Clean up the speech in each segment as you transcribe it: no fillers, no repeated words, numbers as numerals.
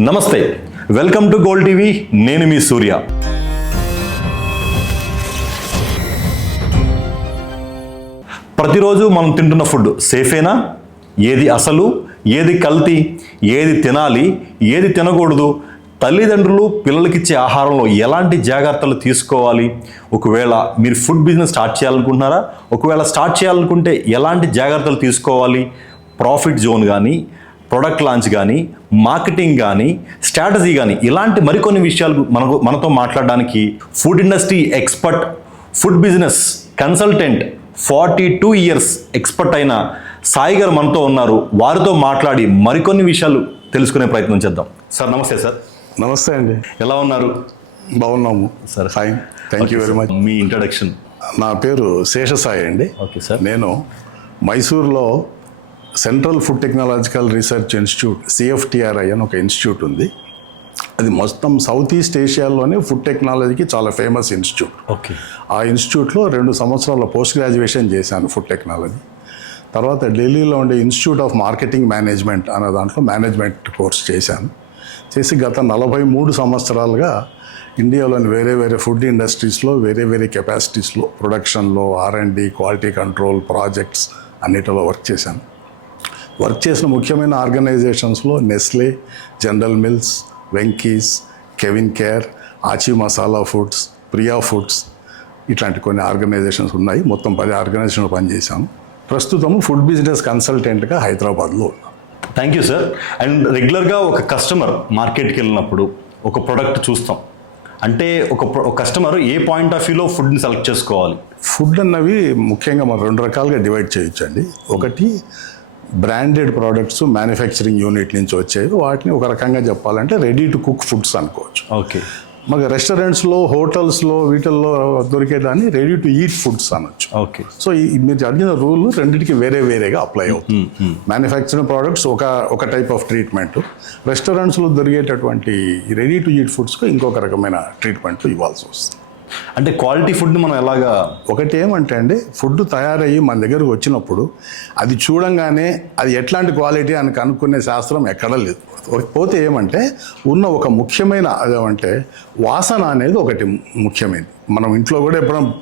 నమస్తే, welcome to gold TV. నేను మీ సూర్య. ప్రతిరోజు మనం తింటున్న ఫుడ్ సేఫేనా? ఏది అసలు, ఏది కల్తీ, ఏది తినాలి, ఏది తినకూడదు, తల్లిదండ్రులు పిల్లలకిచ్చే ఆహారంలో ఎలాంటి జాగ్రత్తలు తీసుకోవాలి, ఒకవేళ మీరు ఫుడ్ బిజినెస్ స్టార్ట్ చేయాలనుకుంటున్నారా, ఒకవేళ స్టార్ట్ చేయాలనుకుంటే ఎలాంటి జాగ్రత్తలు తీసుకోవాలి, ప్రాఫిట్ జోన్ కానీ, ప్రొడక్ట్ లాంచ్ కానీ, మార్కెటింగ్ కానీ, స్ట్రాటజీ కానీ, ఇలాంటి మరికొన్ని విషయాలు మనతో మాట్లాడడానికి food industry expert, food business consultant, 42 years expert అయిన సాయి గారు మనతో ఉన్నారు. వారితో మాట్లాడి మరికొన్ని విషయాలు తెలుసుకునే ప్రయత్నం చేద్దాం. సార్ నమస్తే. సార్ నమస్తే అండి. ఎలా ఉన్నారు? బాగున్నాము sir. Fine, thank you very much. మీ ఇంట్రడక్షన్. నా పేరు శేషసాయి అండి. Okay sir. నేను మైసూర్లో central food technological research institute, CFTRI అని ఒక ఇన్స్టిట్యూట్ ఉంది. అది మొత్తం సౌత్ ఈస్ట్ ఏషియాలోనే ఫుడ్ టెక్నాలజీకి చాలా ఫేమస్ ఇన్స్టిట్యూట్. ఓకే. ఆ ఇన్స్టిట్యూట్లో 2 సంవత్సరాల పోస్ట్ గ్రాడ్యుయేషన్ చేశాను ఫుడ్ టెక్నాలజీ. తర్వాత ఢిల్లీలో ఉండే ఇన్స్టిట్యూట్ ఆఫ్ మార్కెటింగ్ మేనేజ్మెంట్ అనే దాంట్లో మేనేజ్మెంట్ కోర్స్ చేశాను. చేసి గత 43 సంవత్సరాలుగా ఇండియాలోని వేరే వేరే ఫుడ్ ఇండస్ట్రీస్లో వేరే వేరే కెపాసిటీస్లో ప్రొడక్షన్లో, R&D, క్వాలిటీ కంట్రోల్ ప్రాజెక్ట్స్ అన్నిటిలో వర్క్ చేశాను. వర్క్ చేసిన ముఖ్యమైన ఆర్గనైజేషన్స్లో Nestle, general mills, Venkys, Cavin Kare, Aachi Masala foods, Priya foods, ఇట్లాంటి కొన్ని ఆర్గనైజేషన్స్ ఉన్నాయి. మొత్తం 10 ఆర్గనైజేషన్లు పనిచేశాను. ప్రస్తుతం ఫుడ్ బిజినెస్ కన్సల్టెంట్గా హైదరాబాద్లో ఉన్నాను. Thank you sir. అండ్ రెగ్యులర్గా ఒక కస్టమర్ మార్కెట్కి వెళ్ళినప్పుడు ఒక ప్రోడక్ట్ చూస్తాం. అంటే ఒక కస్టమర్ ఏ పాయింట్ ఆఫ్ వ్యూలో ఫుడ్ని సెలెక్ట్ చేసుకోవాలి? ఫుడ్ అన్నవి ముఖ్యంగా మనం 2 రకాలుగా డివైడ్ చేయొచ్చండి. ఒకటి బ్రాండెడ్ ప్రోడక్ట్స్ మ్యానుఫ్యాక్చరింగ్ యూనిట్ నుంచి వచ్చేవి, వాటిని ఒక రకంగా చెప్పాలంటే రెడీ టు కుక్ ఫుడ్స్ అనుకోవచ్చు. ఓకే. మాకు రెస్టారెంట్స్లో, హోటల్స్లో, వీటిల్లో దొరికేదాన్ని రెడీ టు ఈట్ ఫుడ్స్ అనొచ్చు. ఓకే. సో మీరు అడిగిన రూల్ రెండింటికి వేరే వేరేగా అప్లై అవుతుంది. మ్యానుఫ్యాక్చరింగ్ ప్రోడక్ట్స్ ఒక టైప్ ఆఫ్ ట్రీట్మెంట్, రెస్టారెంట్స్లో దొరికేటటువంటి రెడీ టు ఈట్ ఫుడ్స్కి ఇంకొక రకమైన ట్రీట్మెంట్ ఇవ్వాల్సి వస్తుంది. అంటే క్వాలిటీ ఫుడ్ని మనం ఎలాగా? ఒకటి ఏమంటే అండి, ఫుడ్ తయారయ్యి మన దగ్గరకు వచ్చినప్పుడు అది చూడంగానే అది ఎట్లాంటి క్వాలిటీ అని కనుక్కునే శాస్త్రం ఎక్కడా లేదు. పోతే ఏమంటే ఉన్న ఒక ముఖ్యమైన అదేమంటే వాసన అనేది ఒకటి ముఖ్యమైనది. మనం ఇంట్లో కూడా ఎప్పుడైనా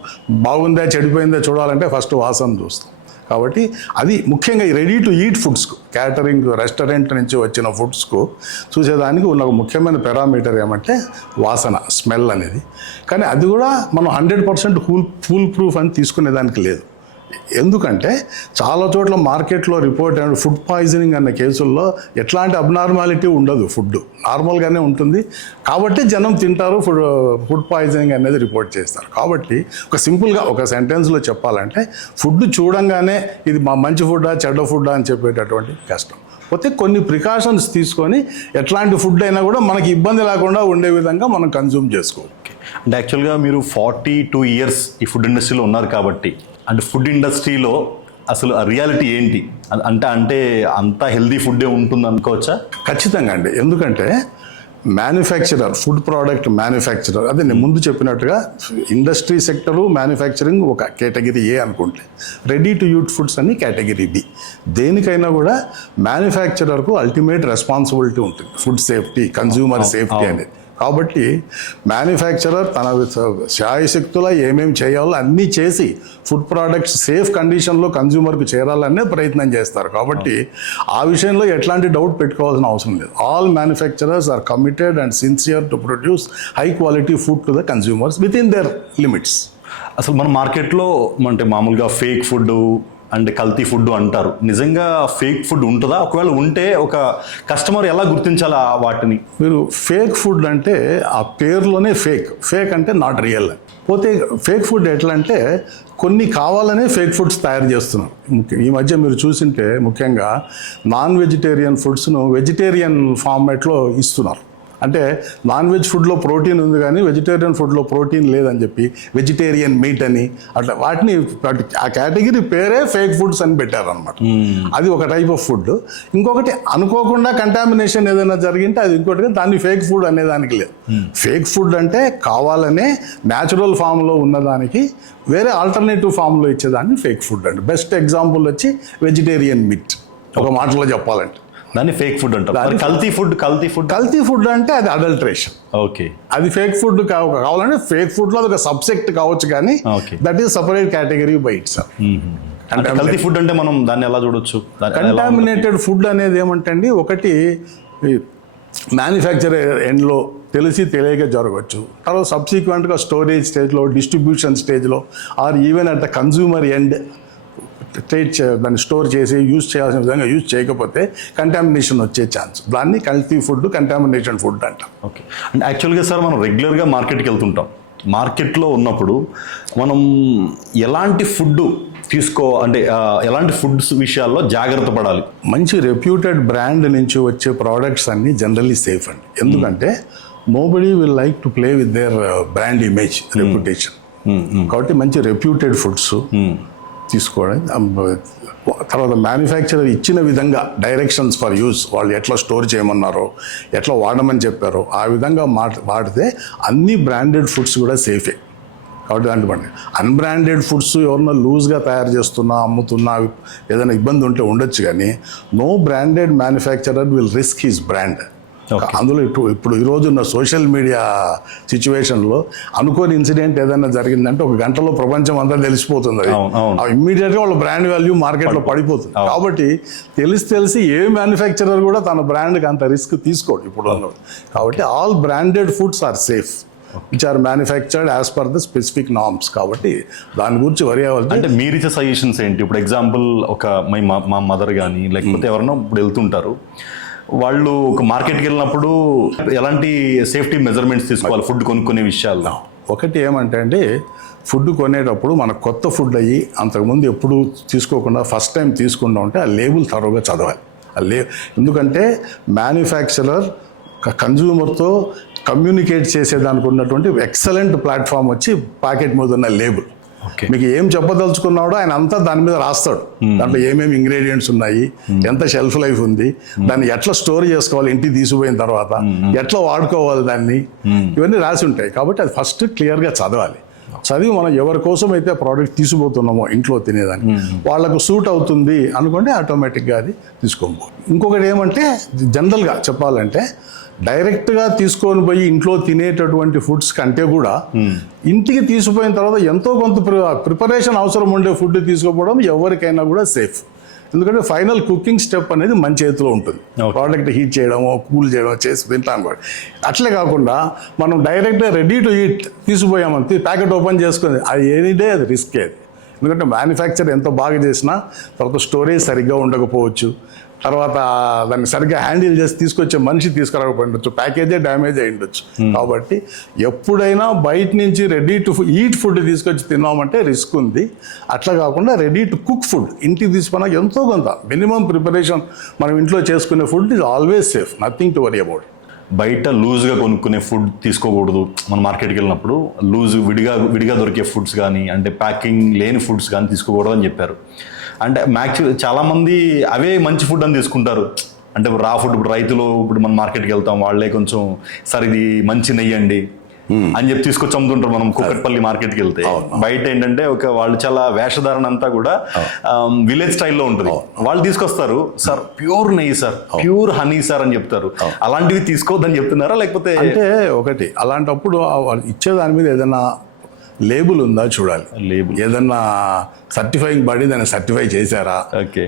బాగుందా చెడిపోయిందా చూడాలంటే ఫస్ట్ వాసన చూస్తాం. కాబట్టి అది ముఖ్యంగా ఈ రెడీ టు ఈట్ ఫుడ్స్కు, క్యాటరింగ్ రెస్టారెంట్ నుంచి వచ్చిన ఫుడ్స్కు చూసేదానికి ఉన్న ఒక ముఖ్యమైన పారామీటర్ ఏమంటే వాసన, స్మెల్ అనేది. కానీ అది కూడా మనం 100% ఫుల్ ప్రూఫ్ అని తీసుకునేదానికి లేదు. ఎందుకంటే చాలా చోట్ల మార్కెట్లో రిపోర్ట్ అయిన ఫుడ్ పాయిజనింగ్ అన్న కేసుల్లో ఎట్లాంటి అబ్నార్మాలిటీ ఉండదు, ఫుడ్ నార్మల్గానే ఉంటుంది. కాబట్టి జనం తింటారు, ఫుడ్ పాయిజనింగ్ అనేది రిపోర్ట్ చేస్తారు. కాబట్టి ఒక సింపుల్గా ఒక సెంటెన్స్లో చెప్పాలంటే ఫుడ్ చూడంగానే ఇది మంచి ఫుడ్డా చెడ్డ ఫుడ్డా అని చెప్పేటటువంటి కష్టం. పోతే కొన్ని ప్రికాషన్స్ తీసుకొని ఎట్లాంటి ఫుడ్ అయినా కూడా మనకి ఇబ్బంది లేకుండా ఉండే విధంగా మనం కన్జ్యూమ్ చేసుకోవాలి. అంటే యాక్చువల్గా మీరు 42 years ఈ ఫుడ్ ఇండస్ట్రీలో ఉన్నారు కాబట్టి, అంటే ఫుడ్ ఇండస్ట్రీలో అసలు ఆ రియాలిటీ ఏంటి అంటే అంత హెల్దీ ఫుడ్డే ఉంటుంది అనుకోవచ్చా? ఖచ్చితంగా అండి. ఎందుకంటే మ్యానుఫ్యాక్చరర్, ఫుడ్ ప్రోడక్ట్ మ్యానుఫ్యాక్చరర్, అదే నేను ముందు చెప్పినట్టుగా ఇండస్ట్రీ సెక్టరు మ్యానుఫ్యాక్చరింగ్ ఒక కేటగిరీ ఏ అనుకుంటే, రెడీ టు యూట్ ఫుడ్స్ అని కేటగిరీ B. దేనికైనా కూడా మ్యానుఫ్యాక్చరర్కు అల్టిమేట్ రెస్పాన్సిబిలిటీ ఉంటుంది, ఫుడ్ సేఫ్టీ, కన్జ్యూమర్ సేఫ్టీ అనేది. కాబట్టి మ్యానుఫ్యాక్చరర్ తన శాయశక్తులా ఏమేమి చేయాలో అన్నీ చేసి ఫుడ్ ప్రోడక్ట్స్ సేఫ్ కండిషన్లో కన్జ్యూమర్కి చేరాలనే ప్రయత్నం చేస్తారు. కాబట్టి ఆ విషయంలో ఎట్లాంటి డౌట్ పెట్టుకోవాల్సిన అవసరం లేదు. All manufacturers are committed and sincere to produce high quality food to the consumers within their limits. అసలు మన మార్కెట్లో అంటే మామూలుగా ఫేక్ ఫుడ్ అంటే కల్తీ ఫుడ్ అంటారు. నిజంగా ఫేక్ ఫుడ్ ఉంటుందా? ఒకవేళ ఉంటే ఒక కస్టమర్ ఎలా గుర్తించాలా వాటిని? మీరు ఫేక్ ఫుడ్ అంటే ఆ పేరులోనే ఫేక్ అంటే నాట్ రియల్. పోతే ఫేక్ ఫుడ్ ఎట్లా అంటే కొన్ని కావాలనే ఫేక్ ఫుడ్స్ తయారు చేస్తున్నారు. ఈ మధ్య మీరు చూసింటే ముఖ్యంగా నాన్ వెజిటేరియన్ ఫుడ్స్ను వెజిటేరియన్ ఫార్మాట్లో ఇస్తున్నారు. అంటే నాన్ వెజ్ ఫుడ్లో ప్రోటీన్ ఉంది కానీ వెజిటేరియన్ ఫుడ్లో ప్రోటీన్ లేదని చెప్పి వెజిటేరియన్ మీట్ అని అట్లా వాటిని ఆ కేటగిరీ పేరే ఫేక్ ఫుడ్స్ అని పెట్టారనమాట. అది ఒక టైప్ ఆఫ్ ఫుడ్. ఇంకొకటి అనుకోకుండా కంటామినేషన్ ఏదైనా జరిగింటే అది ఇంకోటి, దాన్ని ఫేక్ ఫుడ్ అనేదానికి లేదు. ఫేక్ ఫుడ్ అంటే కావాలనే న్యాచురల్ ఫామ్లో ఉన్నదానికి వేరే ఆల్టర్నేటివ్ ఫామ్లో ఇచ్చేదాన్ని ఫేక్ ఫుడ్ అండి. బెస్ట్ ఎగ్జాంపుల్ వచ్చి వెజిటేరియన్ మీట్, ఒక మాటలో చెప్పాలంటే. దాన్ని ఫేక్ ఫుడ్ అంటారు. మరి కల్తీ ఫుడ్ కల్తీ ఫుడ్ అంటే అది అడల్ట్రేషన్. ఓకే, అది ఫేక్ ఫుడ్ కావాలంటే ఫేక్ ఫుడ్ లో అది ఒక సబ్సెక్ట్ కావచ్చు, కానీ Okay. That is separate category by it self. అంటే కల్తీ ఫుడ్ అంటే మనం దాన్ని ఎలా చూడొచ్చు? కంటామినేటెడ్ ఫుడ్ అనేది ఏమంటే అండి, ఒకటి మ్యానుఫ్యాక్చరర్ ఎండ్లో తెలియక జరగవచ్చు, తర్వాత సబ్సిక్వెంట్గా స్టోరేజ్ స్టేజ్లో, డిస్ట్రిబ్యూషన్ స్టేజ్లో, or even at the consumer end దాన్ని స్టోర్ చేసి యూజ్ చేయాల్సిన విధంగా యూజ్ చేయకపోతే కంటామినేషన్ వచ్చే ఛాన్స్. దాన్ని కల్తీ ఫుడ్, కంటామినేషన్ ఫుడ్ అంటాం. ఓకే, అంటే యాక్చువల్గా సార్ మనం రెగ్యులర్గా మార్కెట్కి వెళ్తుంటాం. మార్కెట్లో ఉన్నప్పుడు మనం ఎలాంటి ఫుడ్ ఎలాంటి ఫుడ్స్ విషయాల్లో జాగ్రత్త పడాలి? మంచి రెప్యూటెడ్ బ్రాండ్ నుంచి వచ్చే ప్రోడక్ట్స్ అన్ని జనరల్లీ సేఫ్ అండి. ఎందుకంటే nobody will like to play with their brand image, reputation. కాబట్టి మంచి రెప్యూటెడ్ ఫుడ్స్ తీసుకోవడం, తర్వాత మ్యానుఫ్యాక్చరర్ ఇచ్చిన విధంగా డైరెక్షన్స్ ఫర్ యూస్, వాళ్ళు ఎట్లా స్టోర్ చేయమన్నారో, ఎట్లా వాడమని చెప్పారో ఆ విధంగా వాడితే అన్ని బ్రాండెడ్ ఫుడ్స్ కూడా సేఫే. కాబట్టి దాంట్లో అన్బ్రాండెడ్ ఫుడ్స్ ఎవరన్నా లూజ్గా తయారు చేస్తున్నా, అమ్ముతున్నా, ఏదైనా ఇబ్బంది ఉంటే ఉండొచ్చు, కానీ no branded manufacturer will risk his brand. అందులో ఇప్పుడు ఈరోజు ఉన్న సోషల్ మీడియా సిచ్యువేషన్లో అనుకోని ఇన్సిడెంట్ ఏదైనా జరిగిందంటే ఒక గంటలో ప్రపంచం అంతా తెలిసిపోతుంది. ఇమ్మీడియట్గా వాళ్ళ బ్రాండ్ వాల్యూ మార్కెట్లో పడిపోతుంది. కాబట్టి తెలిసి ఏ మ్యానుఫ్యాక్చరర్ కూడా తన బ్రాండ్కి అంత రిస్క్ తీసుకోడు ఇప్పుడు. కాబట్టి all branded foods are safe which are manufactured as per the specific norms. కాబట్టి దాని గురించి వరి అవ్వాలి. అంటే మీరు ఇచ్చే సజెషన్స్ ఏంటి? ఇప్పుడు ఎగ్జాంపుల్ ఒక మా మదర్ కానీ లేకపోతే ఎవరైనా ఇప్పుడు వెళ్తుంటారు, వాళ్ళు ఒక మార్కెట్కి వెళ్ళినప్పుడు ఎలాంటి సేఫ్టీ మెజర్మెంట్స్ తీసుకోవాలి ఫుడ్ కొనుక్కునే విషయాల్లో? ఒకటి ఏమంటే అండి, ఫుడ్ కొనేటప్పుడు మన కొత్త ఫుడ్ అయ్యి అంతకుముందు ఎప్పుడు తీసుకోకుండా ఫస్ట్ టైం తీసుకుంటా ఉంటే ఆ లేబుల్ త్వరగా చదవాలి. ఎందుకంటే మ్యానుఫ్యాక్చరర్ కన్జ్యూమర్తో కమ్యూనికేట్ చేసేదానికి ఉన్నటువంటి ఎక్సలెంట్ ప్లాట్ఫామ్ వచ్చి ప్యాకెట్ మీద ఉన్న లేబుల్. మీకు ఏం చెప్పదలుచుకున్నాడో ఆయన అంతా దాని మీద రాస్తాడు. దాంట్లో ఏమేమి ఇంగ్రీడియంట్స్ ఉన్నాయి, ఎంత షెల్ఫ్ లైఫ్ ఉంది, దాన్ని ఎట్లా స్టోర్ చేసుకోవాలి ఇంటికి తీసుకుపోయిన తర్వాత, ఎట్లా వాడుకోవాలి దాన్ని, ఇవన్నీ రాసి ఉంటాయి. కాబట్టి అది ఫస్ట్ క్లియర్గా చదవాలి. చదివి మనం ఎవరి కోసం అయితే ప్రోడక్ట్ తీసుకుపోతున్నామో ఇంట్లో తినేదాన్ని వాళ్ళకు సూట్ అవుతుంది అనుకుంటే ఆటోమేటిక్గా అది తీసుకోబో. ఇంకొకటి ఏమంటే జనరల్గా చెప్పాలంటే డైరెక్ట్గా తీసుకొని పోయి ఇంట్లో తినేటటువంటి ఫుడ్స్ కంటే కూడా ఇంటికి తీసుకుపోయిన తర్వాత ఎంతో కొంత ప్రిపరేషన్ అవసరం ఉండే ఫుడ్ తీసుకుపోవడం ఎవరికైనా కూడా సేఫ్. ఎందుకంటే ఫైనల్ కుకింగ్ స్టెప్ అనేది మన చేతిలో ఉంటుంది. ప్రోడక్ట్ హీట్ చేయడమో కూల్ చేయడమో చేసి తింటాం కూడా. అట్లే కాకుండా మనం డైరెక్ట్గా రెడీ టు ఈట్ తీసుకుపోయామంతే, ప్యాకెట్ ఓపెన్ చేసుకుని అది ఎనీ డే అది రిస్కే. ఎందుకంటే మ్యానుఫ్యాక్చర్ ఎంత బాగా చేసినా తర్వాత స్టోరేజ్ సరిగ్గా ఉండకపోవచ్చు, తర్వాత దాన్ని సరిగ్గా హ్యాండిల్ చేసి తీసుకొచ్చే మనిషి తీసుకురాకపోయిండొచ్చు, ప్యాకేజే డ్యామేజ్ అయి ఉండొచ్చు. కాబట్టి ఎప్పుడైనా బయట నుంచి రెడీ టు ఈట్ ఫుడ్ తీసుకొచ్చి తిన్నామంటే రిస్క్ ఉంది. అట్లా కాకుండా రెడీ టు కుక్ ఫుడ్ ఇంటికి తీసుకున్నా ఎంతో కొంత మినిమం ప్రిపరేషన్ మనం ఇంట్లో చేసుకునే food is always safe, nothing to worry about. బయట లూజ్గా కొనుక్కునే ఫుడ్ తీసుకోకూడదు. మనం మార్కెట్కి వెళ్ళినప్పుడు విడిగా దొరికే ఫుడ్స్ కానీ అంటే ప్యాకింగ్ లేని ఫుడ్స్ కానీ తీసుకోకూడదు అని చెప్పారు. అంటే చాలామంది అవే మంచి ఫుడ్ అని తీసుకుంటారు. అంటే రా ఫుడ్, ఇప్పుడు రైతులు ఇప్పుడు మనం మార్కెట్కి వెళ్తాం, వాళ్ళే కొంచెం సార్ ఇది మంచి నెయ్యి అండి అని చెప్పి తీసుకొచ్చి అమ్ముతుంటారు. మనం కుక్కట్పల్లి మార్కెట్కి వెళ్తే బయట ఏంటంటే వాళ్ళు చాలా వేషధారణ అంతా కూడా విలేజ్ స్టైల్లో ఉంటుంది. వాళ్ళు తీసుకొస్తారు, సార్ ప్యూర్ నెయ్యి సార్, ప్యూర్ హనీ సార్ అని చెప్తారు. అలాంటివి తీసుకోవద్దని చెప్తున్నారా? లేకపోతే అంటే ఒకటి అలాంటప్పుడు వాళ్ళు ఇచ్చే దాని మీద ఏదైనా లేబుల్ ఉందా చూడాలి. ఏదన్నా సర్టిఫైయింగ్ బాడీ దాన్ని సర్టిఫై చేశారా,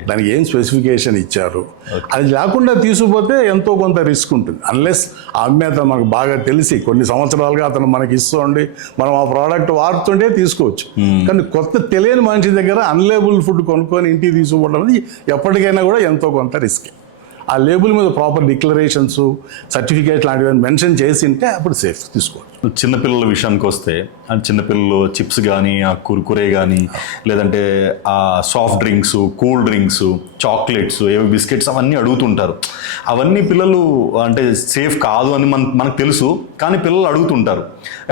దానికి ఏం స్పెసిఫికేషన్ ఇచ్చారు, అది లేకుండా తీసుకుపోతే ఎంతో కొంత రిస్క్ ఉంటుంది. అన్లెస్ ఆ అమ్మేత మనకు బాగా తెలిసి కొన్ని సంవత్సరాలుగా అతను మనకి ఇస్తుండి మనం ఆ ప్రోడక్ట్ వాడుతుంటే తీసుకోవచ్చు. కానీ కొత్త తెలియని మనిషి దగ్గర అన్లేబుల్ ఫుడ్ కొనుక్కొని ఇంటికి తీసుకుపోవడం అనేది ఎప్పటికైనా కూడా ఎంతో కొంత రిస్క్. ఆ లేబుల్ మీద ప్రాపర్ డిక్లరేషన్స్, సర్టిఫికేట్ లాంటివి మెన్షన్ చేసి ఉంటే అప్పుడు సేఫ్ తీసుకోవచ్చు. చిన్నపిల్లల విషయానికి వస్తే చిన్నపిల్లలు చిప్స్ కానీ, ఆ కుర్కురే కానీ, లేదంటే ఆ soft drinks, cool drinks, chocolates, ఏవో బిస్కెట్స్ అవన్నీ అడుగుతుంటారు. అవన్నీ పిల్లలు అంటే సేఫ్ కాదు అని మనకు తెలుసు, కానీ పిల్లలు అడుగుతుంటారు.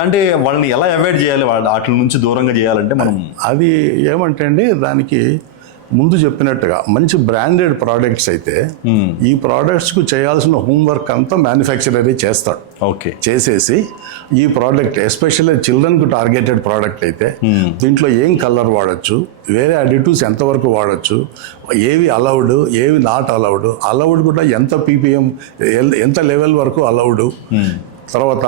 అంటే వాళ్ళని ఎలా అవాయిడ్ చేయాలి, వాటి నుంచి దూరంగా చేయాలంటే మనం అది ఏమంటే అండి, దానికి ముందు చెప్పినట్టుగా మంచి బ్రాండెడ్ ప్రోడక్ట్స్ అయితే ఈ ప్రోడక్ట్స్కు చేయాల్సిన హోంవర్క్ అంతా మ్యానుఫ్యాక్చరరే చేస్తాడు. ఓకే. చేసేసి ఈ ప్రోడక్ట్ ఎస్పెషల్లీ చిల్డ్రన్కు టార్గెటెడ్ ప్రోడక్ట్ అయితే దీంట్లో ఏం కలర్ వాడచ్చు, వేరే అడిటివ్స్ ఎంతవరకు వాడచ్చు, ఏవి అలౌడ్ ఏవి నాట్ అలౌడ్ కూడా ఎంత పీపీఎం ఎంత లెవెల్ వరకు అలౌడ్, తర్వాత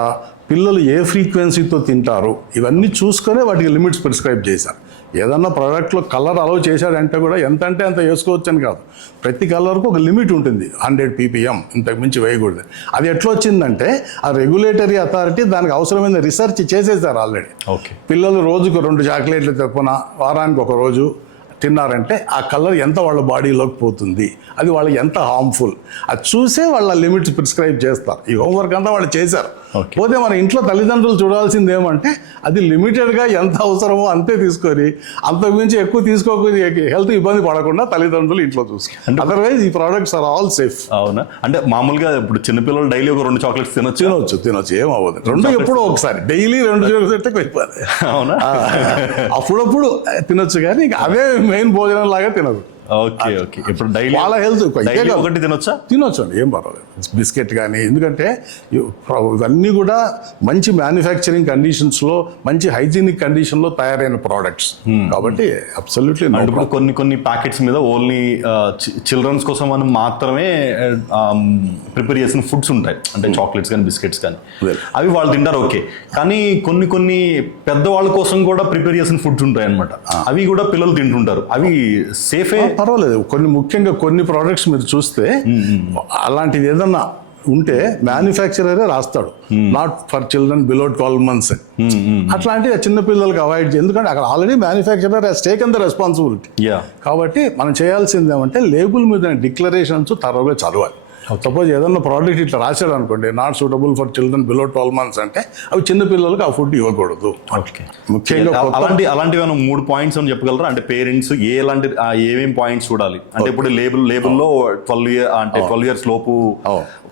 పిల్లలు ఏ ఫ్రీక్వెన్సీతో తింటారు, ఇవన్నీ చూసుకొనే వాటికి లిమిట్స్ ప్రిస్క్రైబ్ చేశారు. ఏదన్నా ప్రోడక్ట్లో కలర్ అలౌ చేశాడంటే కూడా ఎంత అంటే అంత వేసుకోవచ్చు అని కాదు, ప్రతి కలర్కు ఒక లిమిట్ ఉంటుంది, 100 ppm, ఇంతకు మించి వేయకూడదు. అది ఎట్లా వచ్చిందంటే ఆ రెగ్యులేటరీ అథారిటీ దానికి అవసరమైన రీసెర్చ్ చేసేసారు ఆల్రెడీ. ఓకే. పిల్లలు రోజుకు 2 చాక్లెట్లు తప్పున వారానికి ఒక రోజు తిన్నారంటే ఆ కలర్ ఎంత వాళ్ళ బాడీలోకి పోతుంది, అది వాళ్ళకి ఎంత హార్మ్ఫుల్, అది చూసే వాళ్ళ లిమిట్స్ ప్రిస్క్రైబ్ చేస్తారు. ఈ హోంవర్క్ అంతా వాళ్ళు చేశారు. పోతే మన ఇంట్లో తల్లిదండ్రులు చూడాల్సింది ఏమంటే అది లిమిటెడ్గా ఎంత అవసరమో అంతే తీసుకొని అంతకు మించి ఎక్కువ తీసుకోకపోతే హెల్త్ ఇబ్బంది పడకుండా తల్లిదండ్రులు ఇంట్లో చూసుకోవాలి. అదర్వైజ్ ఈ ప్రోడక్ట్స్ ఆర్ ఆల్ సేఫ్. అవునా? అంటే మామూలుగా ఇప్పుడు చిన్నపిల్లలు డైలీ ఒక 2 చాక్లెట్స్ తినొచ్చు ఏం అవ్వదు. 2 ఎప్పుడో ఒకసారి, డైలీ 2 చాక్లెట్స్ అయిపోతుంది. అవునా? అప్పుడప్పుడు తినొచ్చు కానీ అవే మెయిన్ భోజనం లాగా తినదు. ఓకే. ఓకే. ఇప్పుడు డైలీ వాళ్ళ హెల్త్ ఒకటి తినొచ్చా? అండి, ఏం పర్వాలేదు. బిస్కెట్ కానీ, ఎందుకంటే ఇవన్నీ కూడా మంచి మ్యానుఫ్యాక్చరింగ్ కండిషన్స్లో మంచి హైజీనిక్ కండిషన్లో తయారైన ప్రోడక్ట్స్ కాబట్టి అబ్సల్యూట్లీ. ఇప్పుడు కొన్ని ప్యాకెట్స్ మీద ఓన్లీ చిల్డ్రన్స్ కోసం మనం మాత్రమే ప్రిపేర్ చేసిన ఫుడ్స్ ఉంటాయి, అంటే చాక్లెట్స్ కానీ బిస్కెట్స్ కానీ, అవి వాళ్ళు తింటారు. ఓకే. కానీ కొన్ని పెద్దవాళ్ళ కోసం కూడా ప్రిపేర్ చేసిన ఫుడ్స్ ఉంటాయి అనమాట, అవి కూడా పిల్లలు తింటుంటారు. అవి సేఫే? పర్వాలేదు. ముఖ్యంగా కొన్ని ప్రోడక్ట్స్ మీరు చూస్తే అలాంటిది ఏదన్నా ఉంటే మ్యానుఫ్యాక్చరరే రాస్తాడు, not for children below 12 months. అట్లాంటివి చిన్న పిల్లలకి అవాయిడ్ చేయాలి, ఎందుకంటే అక్కడ already manufacturer has taken the responsibility. కాబట్టి మనం చేయాల్సింది ఏమంటే లేబుల్ మీద డిక్లరేషన్స్ తరవుగా చదవాలి. సపోజ్ ఏదన్నా ప్రోడక్ట్ ఇట్లా రాశాడు అనుకోండి, not suitable for children below 12 months అంటే అవి చిన్న పిల్లలకు ఆ ఫుడ్ ఇవ్వకూడదు. ముఖ్యంగా అలాంటివి 3 పాయింట్స్ అని చెప్పగలరా? అంటే పేరెంట్స్ ఏమేమి పాయింట్స్ చూడాలి అంటే ఇప్పుడు లేబుల్లో 12 years లోపు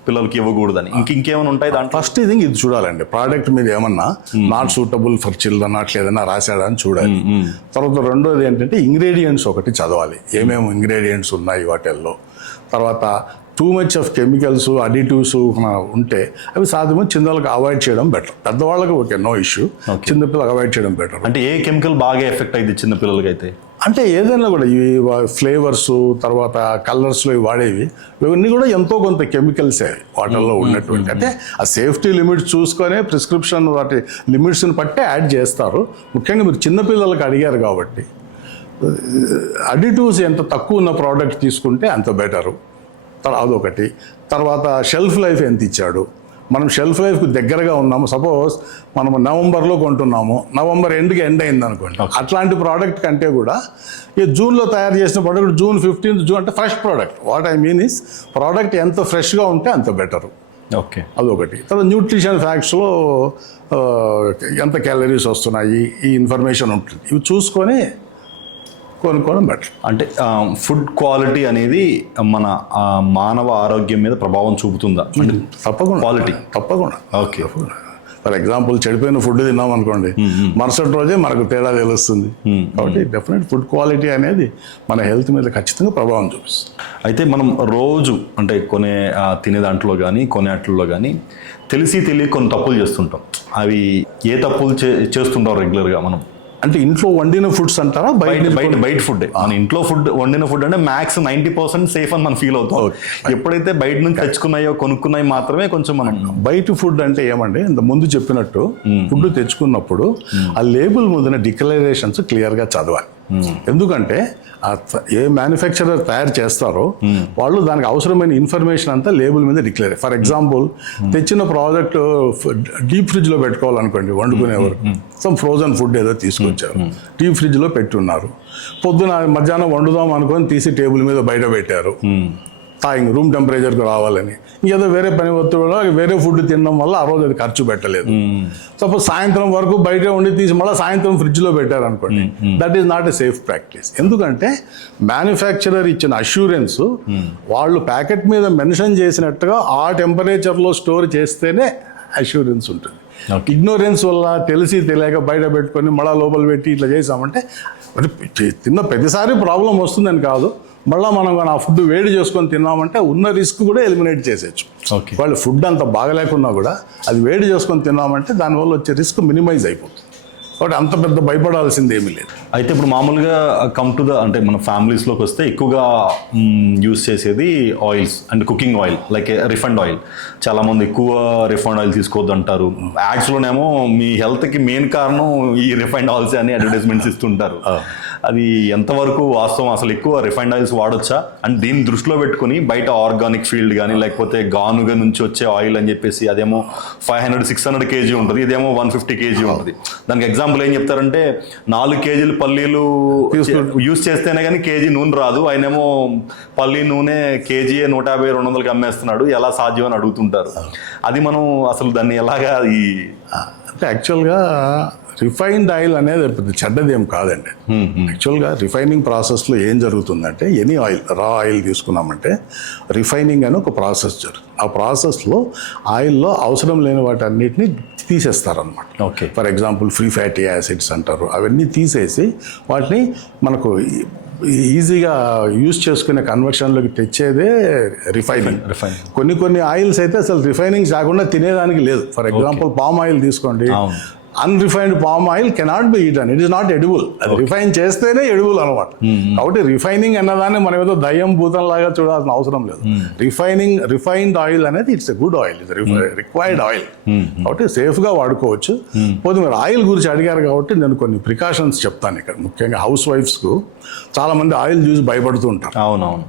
పిల్లలకి ఇవ్వకూడదని ఇంకేమైనా ఉంటాయి దాంట్లో? ఫస్ట్ ఇది చూడాలండి, ప్రోడక్ట్ మీద ఏమన్నా నాట్ సూటబుల్ ఫర్ చిల్డ్రన్ అట్లా ఏదైనా రాశాడా అని చూడాలి. తర్వాత రెండోది ఏంటంటే ఇంగ్రీడియంట్స్ ఒకటి చదవాలి, ఏమేమి ఇంగ్రీడియంట్స్ ఉన్నాయి వాటిల్లో. తర్వాత too much of chemicals additives ఉంటే అవి సాధ్యమో చిన్నలకు అవాయిడ్ చేయడం బెటర్. పెద్దవాళ్ళకి ఓకే, నో ఇష్యూ, చిన్నపిల్లలకు అవాయిడ్ చేయడం బెటర్. అంటే ఏ కెమికల్ బాగా ఎఫెక్ట్ అయింది చిన్నపిల్లలకి అయితే? అంటే ఏదైనా కూడా ఇవి ఫ్లేవర్స్ తర్వాత కలర్స్లో వాడేవి ఇవన్నీ కూడా ఎంతో కొంత కెమికల్సే వాటర్లో ఉన్నటువంటి. అంటే ఆ సేఫ్టీ లిమిట్స్ చూసుకొని ప్రిస్క్రిప్షన్ వాటి లిమిట్స్ని బట్టే యాడ్ చేస్తారు. ముఖ్యంగా మీరు చిన్నపిల్లలకి అడిగారు కాబట్టి అడిటివ్స్ ఎంత తక్కువ ఉన్న ప్రోడక్ట్ తీసుకుంటే అంత బెటరు. అదొకటి. తర్వాత షెల్ఫ్ లైఫ్ ఎంత ఇచ్చాడు, మనం షెల్ఫ్ లైఫ్కి దగ్గరగా ఉన్నాము. సపోజ్ మనం నవంబర్లో కొంటున్నాము, నవంబర్ ఎండ్కి ఎండ్ అయింది అనుకోండి, అట్లాంటి ప్రోడక్ట్ కంటే కూడా ఈ జూన్లో తయారు చేసిన ప్రోడక్ట్ June 15th అంటే fresh product. What I mean is product ఎంత ఫ్రెష్గా ఉంటే అంత బెటరు. ఓకే. అదొకటి. తర్వాత న్యూట్రిషన్ ఫ్యాక్ట్స్లో ఎంత క్యాలరీస్ వస్తున్నాయి ఈ ఇన్ఫర్మేషన్ ఉంటుంది, ఇవి చూసుకొని కొనుక్కోవడం బెటర్. అంటే ఫుడ్ క్వాలిటీ అనేది మన మానవ ఆరోగ్యం మీద ప్రభావం చూపుతుందా? తప్పకుండా. క్వాలిటీ తప్పకుండా. ఓకే. ఫర్ ఎగ్జాంపుల్ చెడిపోయిన ఫుడ్ తిన్నాం అనుకోండి, మరుసటి రోజే మనకు తేడా తెలుస్తుంది. కాబట్టి డెఫినెట్ ఫుడ్ క్వాలిటీ అనేది మన హెల్త్ మీద ఖచ్చితంగా ప్రభావం చూపిస్తుంది. అయితే మనం రోజు అంటే తినే దాంట్లో కానీ కొనేట్లో కానీ తెలియక కొన్ని తప్పులు చేస్తుంటాం. అవి ఏ తప్పులు చేస్తుంటాం రెగ్యులర్గా మనం? అంటే ఇంట్లో వండిన ఫుడ్స్ అంటారా బయట ఫుడ్? మన ఇంట్లో వండిన ఫుడ్ అంటే మ్యాక్స్ 90% సేఫ్ అని మనం ఫీల్ అవుతాం. ఎప్పుడైతే బయట నుంచి తెచ్చుకున్నాయో కొనుక్కున్నాయి మాత్రమే కొంచెం మనం. బయట ఫుడ్ అంటే ఏమండి, ఇంత ముందు చెప్పినట్టు ఫుడ్ తెచ్చుకున్నప్పుడు ఆ లేబుల్ ముందున డిక్లరేషన్స్ క్లియర్గా చదవాలి. ఎందుకంటే ఏ మ్యానుఫ్యాక్చరర్ తయారు చేస్తారో వాళ్ళు దానికి అవసరమైన ఇన్ఫర్మేషన్ అంతా లేబుల్ మీద డిక్లేర్. ఫర్ ఎగ్జాంపుల్ తెచ్చిన ప్రోడక్ట్ డీప్ ఫ్రిడ్జ్లో పెట్టుకోవాలనుకోండి, వండుకునే వరకు సమ్ ఫ్రోజన్ ఫుడ్ ఏదో తీసుకొచ్చారు, డీప్ ఫ్రిడ్జ్లో పెట్టున్నారు. పొద్దున మధ్యాహ్నం వండుదాం అనుకొని తీసి టేబుల్ మీద బయట పెట్టారు, తాయింగ్ రూమ్ టెంపరేచర్కి రావాలని. ఇంకేదో వేరే పని ఒత్తిడిలో వేరే ఫుడ్ తినడం వల్ల ఆ రోజు అది ఖర్చు పెట్టలేదు. సపోజ్ సాయంత్రం వరకు బయట ఉండి తీసి మళ్ళీ సాయంత్రం ఫ్రిడ్జ్లో పెట్టారు అనుకోండి, that is not a safe practice. ఎందుకంటే మ్యానుఫ్యాక్చరర్ ఇచ్చిన అష్యూరెన్స్ వాళ్ళు ప్యాకెట్ మీద మెన్షన్ చేసినట్టుగా ఆ టెంపరేచర్లో స్టోర్ చేస్తేనే అష్యూరెన్స్ ఉంటుంది. ఇగ్నోరెన్స్ వల్ల తెలిసి తెలియక బయట పెట్టుకొని మళ్ళా లోపల పెట్టి ఇట్లా చేసామంటే మరి తిన్న ప్రతిసారి ప్రాబ్లం వస్తుందని కాదు, మళ్ళీ మనం ఆ ఫుడ్ వేడి చేసుకొని తిన్నామంటే ఉన్న రిస్క్ కూడా ఎలిమినేట్ చేసేయచ్చు. ఓకే. వాళ్ళు ఫుడ్ అంత బాగలేకున్నా కూడా అది వేడి చేసుకొని తిన్నామంటే దానివల్ల వచ్చే రిస్క్ మినిమైజ్ అయిపోతుంది. కాబట్టి అంత పెద్ద భయపడాల్సింది ఏమీ లేదు. అయితే ఇప్పుడు మామూలుగా కమ్ టు ద అంటే మన ఫ్యామిలీస్లోకి వస్తే ఎక్కువగా యూస్ చేసేది oils and cooking oil like refined oil. చాలామంది ఎక్కువ రిఫైండ్ ఆయిల్ తీసుకోవద్దు అంటారు. యాడ్స్లోనేమో మీ హెల్త్కి మెయిన్ కారణం ఈ రిఫైండ్ ఆయిల్స్ అని అడ్వర్టైజ్మెంట్స్ ఇస్తుంటారు. అది ఎంతవరకు వాస్తవం? అసలు ఎక్కువ రిఫైండ్ ఆయిల్స్ వాడొచ్చా? అండ్ దీన్ని దృష్టిలో పెట్టుకుని బయట ఆర్గానిక్ ఫీల్డ్ కానీ లేకపోతే గానుగ నుంచి వచ్చే ఆయిల్ అని చెప్పేసి అదేమో 500-600 kg ఉంటుంది, ఇదేమో 150 kg ఉంటుంది. దానికి ఎగ్జాంపుల్ ఏం చెప్తారంటే 4 kg పల్లీలు యూస్ చేస్తేనే కానీ కేజీ నూనె రాదు, ఆయనేమో పల్లీ నూనె కేజీ 150-200కి అమ్మేస్తున్నాడు, ఎలా సాధ్యం అని అడుగుతుంటారు. అది మనం అసలు దాన్ని ఎలాగా అంటే యాక్చువల్గా రిఫైన్డ్ ఆయిల్ అనేది పెద్ద చెడ్డదేం కాదండి. యాక్చువల్గా రిఫైనింగ్ ప్రాసెస్లో ఏం జరుగుతుందంటే ఎనీ ఆయిల్, రా ఆయిల్ తీసుకున్నామంటే రిఫైనింగ్ అని ఒక ప్రాసెస్ జరుగుతుంది. ఆ ప్రాసెస్లో ఆయిల్లో అవసరం లేని వాటన్నిటిని తీసేస్తారనమాట. Okay. For example free fatty acids అంటారు, అవన్నీ తీసేసి వాటిని మనకు ఈజీగా యూజ్ చేసుకునే కన్వర్షన్లోకి తెచ్చేదే రిఫైనింగ్. కొన్ని ఆయిల్స్ అయితే అసలు రిఫైనింగ్ కాకుండా తినేదానికి లేదు. ఫర్ ఎగ్జాంపుల్ పామ్ ఆయిల్ తీసుకోండి, unrefined palm oil cannot be eaten, it is not edible. అది రిఫైన్ చేస్తేనే ఎడిబుల్ అనమాట. కాబట్టి రిఫైనింగ్ అన్నదాన్ని మనం ఏదో దయ్యం భూతం లాగా చూడాల్సిన అవసరం లేదు. రిఫైన్డ్ ఆయిల్ అనేది it's a good oil, it's required oil. కాబట్టి సేఫ్గా వాడుకోవచ్చు. పోతే మీరు ఆయిల్ గురించి అడిగారు కాబట్టి నేను కొన్ని ప్రికాషన్స్ చెప్తాను ఇక్కడ. ముఖ్యంగా హౌస్ వైఫ్స్కు చాలామంది ఆయిల్ చూసి భయపడుతూ ఉంటారు. అవునవును.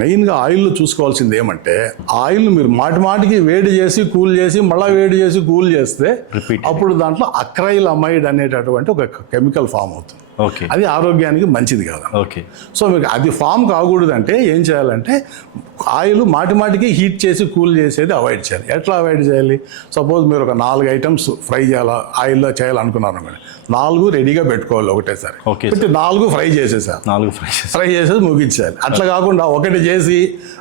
మెయిన్గా ఆయిల్లో చూసుకోవాల్సింది ఏమంటే ఆయిల్ని మీరు మాటికి వేడి చేసి కూల్ చేసి మళ్ళీ వేడి చేసి కూల్ చేస్తే అప్పుడు దాంట్లో అక్రైల్ అమైడ్ అనేటటువంటి ఒక కెమికల్ ఫామ్ అవుతుంది. అది ఆరోగ్యానికి మంచిది కాదు. ఓకే. సో మీకు అది ఫామ్ కాకూడదంటే ఏం చేయాలంటే ఆయిల్ మాటికి హీట్ చేసి కూల్ చేసేది అవాయిడ్ చేయాలి. ఎట్లా అవాయిడ్ చేయాలి? సపోజ్ మీరు ఒక 4 ఐటమ్స్ ఫ్రై చేయాలా ఆయిల్లో చేయాలనుకున్నారు అనుకోండి, 4 రెడీగా పెట్టుకోవాలి ఒకటేసారి. పెట్టి 4 ఫ్రై చేసేసారు, 4 ఫ్రై చేసేది ముగించాలి. అట్లా కాకుండా ఒకటి చేసి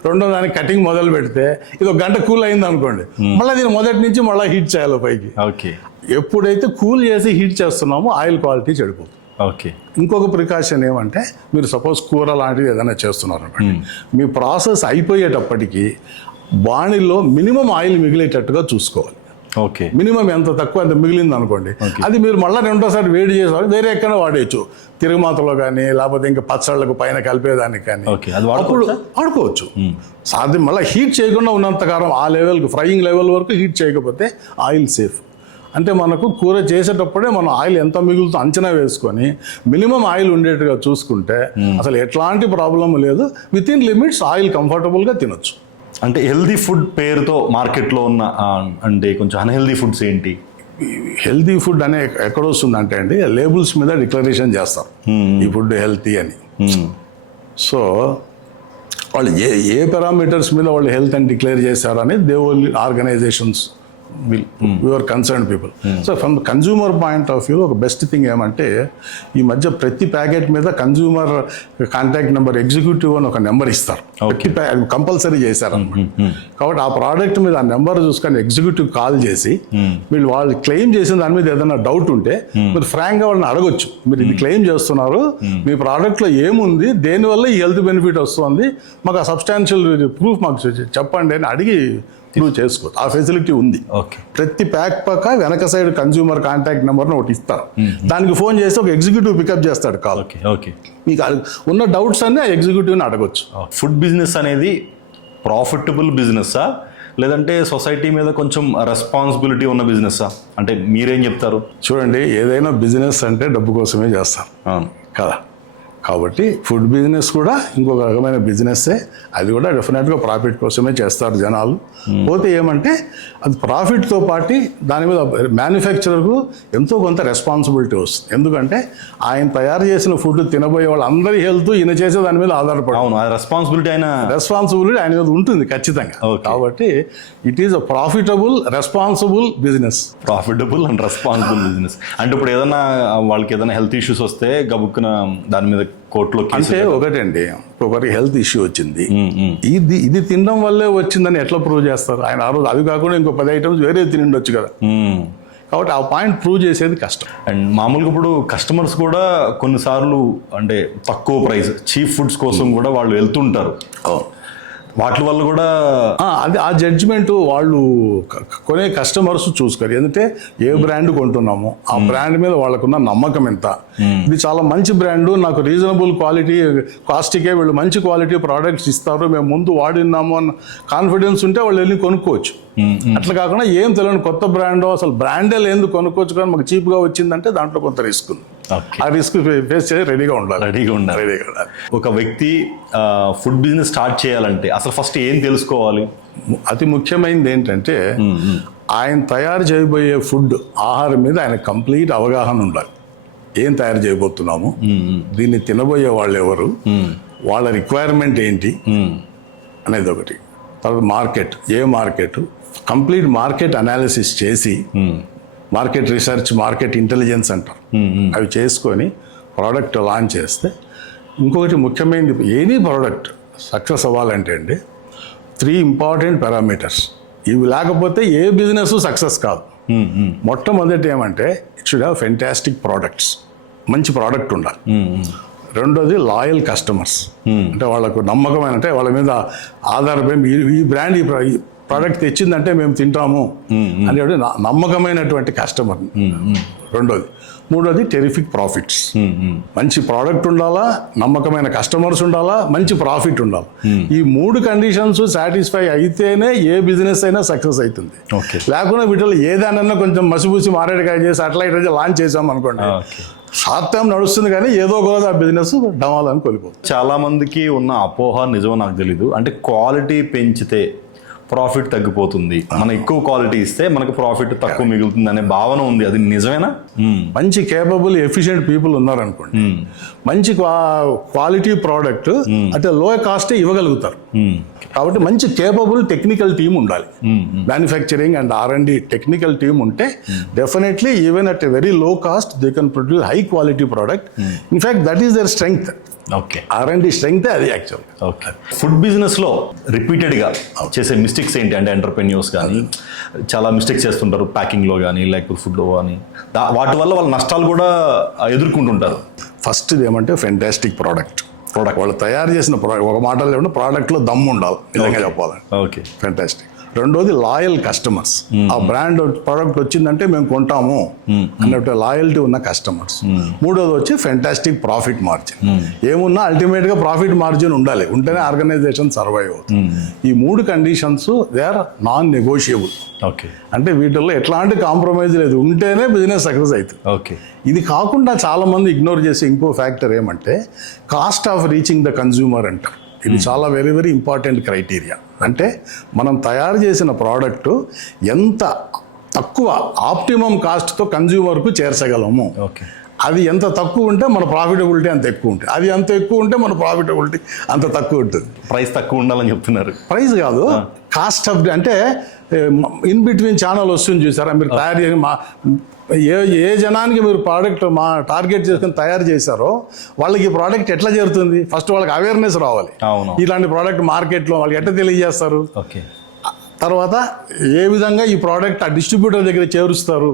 రెండో దానికి కటింగ్ మొదలు పెడితే ఇది 1 గంట కూల్ అయింది అనుకోండి, మళ్ళీ దీన్ని మొదటి నుంచి మళ్ళీ హీట్ చేయాలి పైకి. ఓకే. ఎప్పుడైతే కూల్ చేసి హీట్ చేస్తున్నామో ఆయిల్ క్వాలిటీ చెడిపోతుంది. ఓకే. ఇంకొక ప్రికాషన్ ఏమంటే మీరు సపోజ్ కూర లాంటిది ఏదైనా చేస్తున్నారు అనుకోండి, మీ ప్రాసెస్ అయిపోయేటప్పటికి బాణీలో మినిమం ఆయిల్ మిగిలేటట్టుగా చూసుకోవాలి. ఓకే. మినిమం ఎంత తక్కువ ఎంత మిగిలింది అనుకోండి, అది మీరు మళ్ళీ రెండోసారి వేడి చేసేవాళ్ళు వేరే ఎక్కడ వాడేయచ్చు, తిరుగుమాతలో కానీ లేకపోతే ఇంకా పచ్చళ్ళకు పైన కలిపేదానికి కానీ అప్పుడు వాడుకోవచ్చు. సాధ్యం మళ్ళీ హీట్ చేయకుండా ఉన్నంతకాలం ఆ లెవెల్కి ఫ్రైయింగ్ లెవెల్ వరకు హీట్ చేయకపోతే ఆయిల్ సేఫ్. అంటే మనకు కూర చేసేటప్పుడే మనం ఆయిల్ ఎంత మిగులుతో అంచనా వేసుకొని మినిమం ఆయిల్ ఉండేట్టుగా చూసుకుంటే అసలు ఎట్లాంటి ప్రాబ్లం లేదు. విత్ ఇన్ లిమిట్స్ ఆయిల్ కంఫర్టబుల్గా తినొచ్చు. అంటే హెల్దీ ఫుడ్ పేరుతో మార్కెట్లో ఉన్న అంటే కొంచెం అన్హెల్దీ ఫుడ్స్ ఏంటి? హెల్దీ ఫుడ్ అనే ఎక్కడ వస్తుందంటే అండి లేబుల్స్ మీద డిక్లరేషన్ చేస్తారు ఈ ఫుడ్ హెల్తీ అని. సో వాళ్ళు ఏ పారామీటర్స్ మీద వాళ్ళు హెల్త్ అని డిక్లేర్ చేశారని they only organisations your concern people. So from consumer point of view ఒక బెస్ట్ థింగ్ ఏమంటే ఈ మధ్య ప్రతి ప్యాకెట్ మీద కన్జ్యూమర్ కాంటాక్ట్ నెంబర్ ఎగ్జిక్యూటివ్ అని ఒక నెంబర్ ఇస్తారు, కంపల్సరీ చేశారనమాట. కాబట్టి ఆ ప్రోడక్ట్ మీద ఆ నెంబర్ చూసుకొని ఎగ్జిక్యూటివ్ కాల్ చేసి వీళ్ళు వాళ్ళు క్లెయిమ్ చేసిన దాని మీద ఏదైనా డౌట్ ఉంటే మీరు ఫ్రాంక్గా వాళ్ళని అడగొచ్చు, మీరు ఇది క్లెయిమ్ చేస్తున్నారు, మీ ప్రోడక్ట్లో ఏముంది, దేనివల్ల ఈ హెల్త్ బెనిఫిట్ వస్తుంది, మాకు ఆ సబ్స్టాన్షియల్ ప్రూఫ్ మాకు చెప్పండి అని అడిగి ప్రూవ్ చేసుకోవచ్చు. ఆ ఫెసిలిటీ ఉంది. ప్రతి ప్యాక్ పక్క వెనక సైడ్ కన్జ్యూమర్ కాంటాక్ట్ నెంబర్ని ఒకటి ఇస్తారు, దానికి ఫోన్ చేసి ఒక ఎగ్జిక్యూటివ్ పికప్ చేస్తాడు కాల్. మీకు ఉన్న డౌట్స్ అన్ని ఆ ఎగ్జిక్యూటివ్ని అడగొచ్చు. ఫుడ్ బిజినెస్ అనేది ప్రాఫిటబుల్ బిజినెస్సా లేదంటే సొసైటీ మీద కొంచెం రెస్పాన్సిబిలిటీ ఉన్న బిజినెస్సా? అంటే మీరేం చెప్తారు? చూడండి, ఏదైనా బిజినెస్ అంటే డబ్బు కోసమే చేస్తారు కదా. కాబట్టి ఫుడ్ బిజినెస్ కూడా ఇంకొక రకమైన బిజినెస్సే, అది కూడా డెఫినెట్గా ప్రాఫిట్ కోసమే చేస్తారు జనాలు. పోతే ఏమంటే అది ప్రాఫిట్తో పాటు దాని మీద మ్యానుఫ్యాక్చరర్కు ఎంతో కొంత రెస్పాన్సిబిలిటీ వస్తుంది. ఎందుకంటే ఆయన తయారు చేసిన ఫుడ్ తినబోయే వాళ్ళు అందరి హెల్త్ ఈయన చేసే దాని మీద ఆధారపడి రెస్పాన్సిబిలిటీ ఆయన మీద ఉంటుంది ఖచ్చితంగా. కాబట్టి it is a profitable responsible business. Profitable and responsible business అంటే ఇప్పుడు ఏదైనా వాళ్ళకి ఏదైనా హెల్త్ ఇష్యూస్ వస్తే గబుక్కున దాని మీద కోర్టులో అంటే ఒకటండి, ఒకరికి హెల్త్ ఇష్యూ వచ్చింది, ఇది తినడం వల్లే వచ్చిందని ఎట్లా ప్రూవ్ చేస్తారు? ఆయన ఆ రోజు అది కాకుండా ఇంకో 10 ఐటమ్స్ వేరే తినిండొచ్చు కదా. కాబట్టి ఆ పాయింట్ ప్రూవ్ చేసేది కష్టం. అండ్ మామూలుగా ఇప్పుడు కస్టమర్స్ కూడా కొన్నిసార్లు అంటే తక్కువ ప్రైస్ చీప్ ఫుడ్స్ కోసం కూడా వాళ్ళు వెళ్తుంటారు. వాటి వల్ల కూడా అది ఆ జడ్జిమెంట్ వాళ్ళు కొనే కస్టమర్స్ చూసుకోరు. ఎందుకంటే ఏ బ్రాండ్ కొంటున్నామో ఆ బ్రాండ్ మీద వాళ్ళకున్న నమ్మకం ఎంత, ఇది చాలా మంచి బ్రాండ్, నాకు రీజనబుల్ క్వాలిటీ కాస్ట్కే వీళ్ళు మంచి క్వాలిటీ ప్రోడక్ట్స్ ఇస్తారు, మేము ముందు వాడినాము అన్న కాన్ఫిడెన్స్ ఉంటే వాళ్ళు వెళ్ళి కొనుక్కోవచ్చు. అట్లా కాకుండా ఏం తెలియని కొత్త బ్రాండ్, అసలు బ్రాండే లేదు కొనుక్కోవచ్చు కానీ మాకు చీప్గా వచ్చిందంటే దాంట్లో కొంత రిస్క్ ఉంది. ఆ రిస్క్ ఫేస్ చేసి రెడీగా ఉండాలి. ఒక వ్యక్తి ఫుడ్ బిజినెస్ స్టార్ట్ చేయాలంటే అసలు ఫస్ట్ ఏం తెలుసుకోవాలి? అతి ముఖ్యమైనది ఏంటంటే ఆయన తయారు చేయబోయే ఫుడ్ ఆహారం మీద ఆయన కంప్లీట్ అవగాహన ఉండాలి. ఏం తయారు చేయబోతున్నాము, దీన్ని తినబోయే వాళ్ళు ఎవరు, వాళ్ళ రిక్వైర్మెంట్ ఏంటి అనేది ఒకటి. తర్వాత మార్కెట్ కంప్లీట్ మార్కెట్ అనాలిసిస్ చేసి, మార్కెట్ రీసెర్చ్, మార్కెట్ ఇంటెలిజెన్స్ అంటారు, అవి చేసుకొని ప్రోడక్ట్ లాంచ్ చేస్తే. ఇంకొకటి ముఖ్యమైనది, ఎనీ ప్రోడక్ట్ సక్సెస్ అవ్వాలంటే అండి 3 ఇంపార్టెంట్ పారామీటర్స్. ఇవి లేకపోతే ఏ బిజినెస్ సక్సెస్ కాదు. మొట్టమొదటి ఏమంటే it should have fantastic products, మంచి ప్రోడక్ట్ ఉండాలి. రెండోది లాయల్ కస్టమర్స్, అంటే వాళ్ళకు నమ్మకమైన, అంటే వాళ్ళ మీద ఆధారపడి ఈ బ్రాండ్ ఈ ప్రోడక్ట్ తెచ్చిందంటే మేము తింటాము అనేది నమ్మకమైనటువంటి కస్టమర్ రెండోది. మూడోది టెరిఫిక్ ప్రాఫిట్స్, మంచి ప్రోడక్ట్ ఉండాలా, నమ్మకమైన కస్టమర్స్ ఉండాలా, మంచి ప్రాఫిట్ ఉండాలి. ఈ 3 కండిషన్స్ సాటిస్ఫై అయితేనే ఏ బిజినెస్ అయినా సక్సెస్ అవుతుంది. లేకుండా వీటిలో ఏదైనా కొంచెం మసిపూసి మారేడుకాయ చేసి అట్లా ఇట్లా లాంచ్ చేసాం అనుకోండి, షార్ట్ టర్మ్ నడుస్తుంది కానీ ఏదో ఒక రోజు ఆ బిజినెస్ డమాలని కోల్పోతుంది. చాలా మందికి ఉన్న అపోహ నిజమో నాకు తెలీదు, అంటే క్వాలిటీ పెంచితే ప్రాఫిట్ తగ్గిపోతుంది, మనం ఎక్కువ క్వాలిటీ ఇస్తే మనకు ప్రాఫిట్ తక్కువ మిగులుతుంది అనే భావన ఉంది. అది నిజమేనా? మంచి కేపబుల్ ఎఫిషియెంట్ పీపుల్ ఉన్నారనుకోండి, మంచి క్వాలిటీ ప్రోడక్ట్ అంటే లో కాస్ట్ ఇవ్వగలుగుతారు. కాబట్టి మంచి కేపబుల్ టెక్నికల్ టీమ్ ఉండాలి. Manufacturing and R&D technical team ఉంటే definitely even at a very low cost they can produce high quality product. In fact that is their strength. R&D strength అది actual. Food business లో repeated గా చేసే mistakes ఏంటి అంటే, entrepreneurs కానీ చాలా mistakes చేస్తుంటారు ప్యాకింగ్ లో కానీ లేకపోతే ఫుడ్ లో కానీ, వాటి వల్ల వాళ్ళ నష్టాలు కూడా ఎదుర్కొంటుంటారు. ఫస్ట్ ఏమంటే ఫెంటాస్టిక్ ప్రోడక్ట్ వాళ్ళు తయారు చేసిన ప్రోడక్ట్, ఒక మాటలో ఏమంటే ప్రోడక్ట్లో దమ్ము ఉండాలి నిజంగా చెప్పాలంటే. Okay, fantastic. రెండోది లాయల్ కస్టమర్స్, ఆ బ్రాండ్ ప్రోడక్ట్ వచ్చిందంటే మేము కొంటాము అన్నట్టు లాయల్టీ ఉన్న కస్టమర్స్. మూడోది వచ్చి ఫెంటాస్టిక్ ప్రాఫిట్ మార్జిన్. ఏమున్నా అల్టిమేట్ గా ప్రాఫిట్ మార్జిన్ ఉండాలి, ఉంటేనే ఆర్గనైజేషన్ సర్వైవ్ అవుతుంది. ఈ 3 conditions they are non negotiable. Okay, అంటే వీటిల్లో ఎట్లాంటి కాంప్రమైజ్ లేదు, ఉంటేనే బిజినెస్ సక్సెస్ అవుతుంది. ఓకే. ఇది కాకుండా చాలా మంది ఇగ్నోర్ చేసే ఇంకో ఫ్యాక్టర్ ఏమంటే cost of reaching the consumer అంటారు. ఇది చాలా వెరీ వెరీ ఇంపార్టెంట్ క్రైటీరియా. అంటే మనం తయారు చేసిన ప్రోడక్ట్ ఎంత తక్కువ ఆప్టిమమ్ కాస్ట్తో కన్జ్యూమర్కు చేర్చగలము, అది ఎంత తక్కువ ఉంటే మన ప్రాఫిటబిలిటీ అంత ఎక్కువ ఉంటుంది, అది అంత ఎక్కువ ఉంటే మన ప్రాఫిటబిలిటీ అంత తక్కువ ఉంటుంది. ప్రైస్ తక్కువ ఉండాలని చెప్తున్నారు. ప్రైస్ కాదు, కాస్ట్ ఆఫ్, అంటే ఇన్ బిట్వీన్ ఛానల్ వస్తుంది చూసారా, మీరు తయారు చేసి ఏ జనానికి మీరు ప్రోడక్ట్ టార్గెట్ చేసుకుని తయారు చేశారో వాళ్ళకి ఈ ప్రోడక్ట్ ఎట్లా చేరుతుంది, ఫస్ట్ వాళ్ళకి అవేర్నెస్ రావాలి. ఇలాంటి ప్రోడక్ట్ మార్కెట్లో వాళ్ళకి ఎట్లా తెలియజేస్తారు, తర్వాత ఏ విధంగా ఈ ప్రోడక్ట్ ఆ డిస్ట్రిబ్యూటర్ దగ్గర చేరుస్తారు,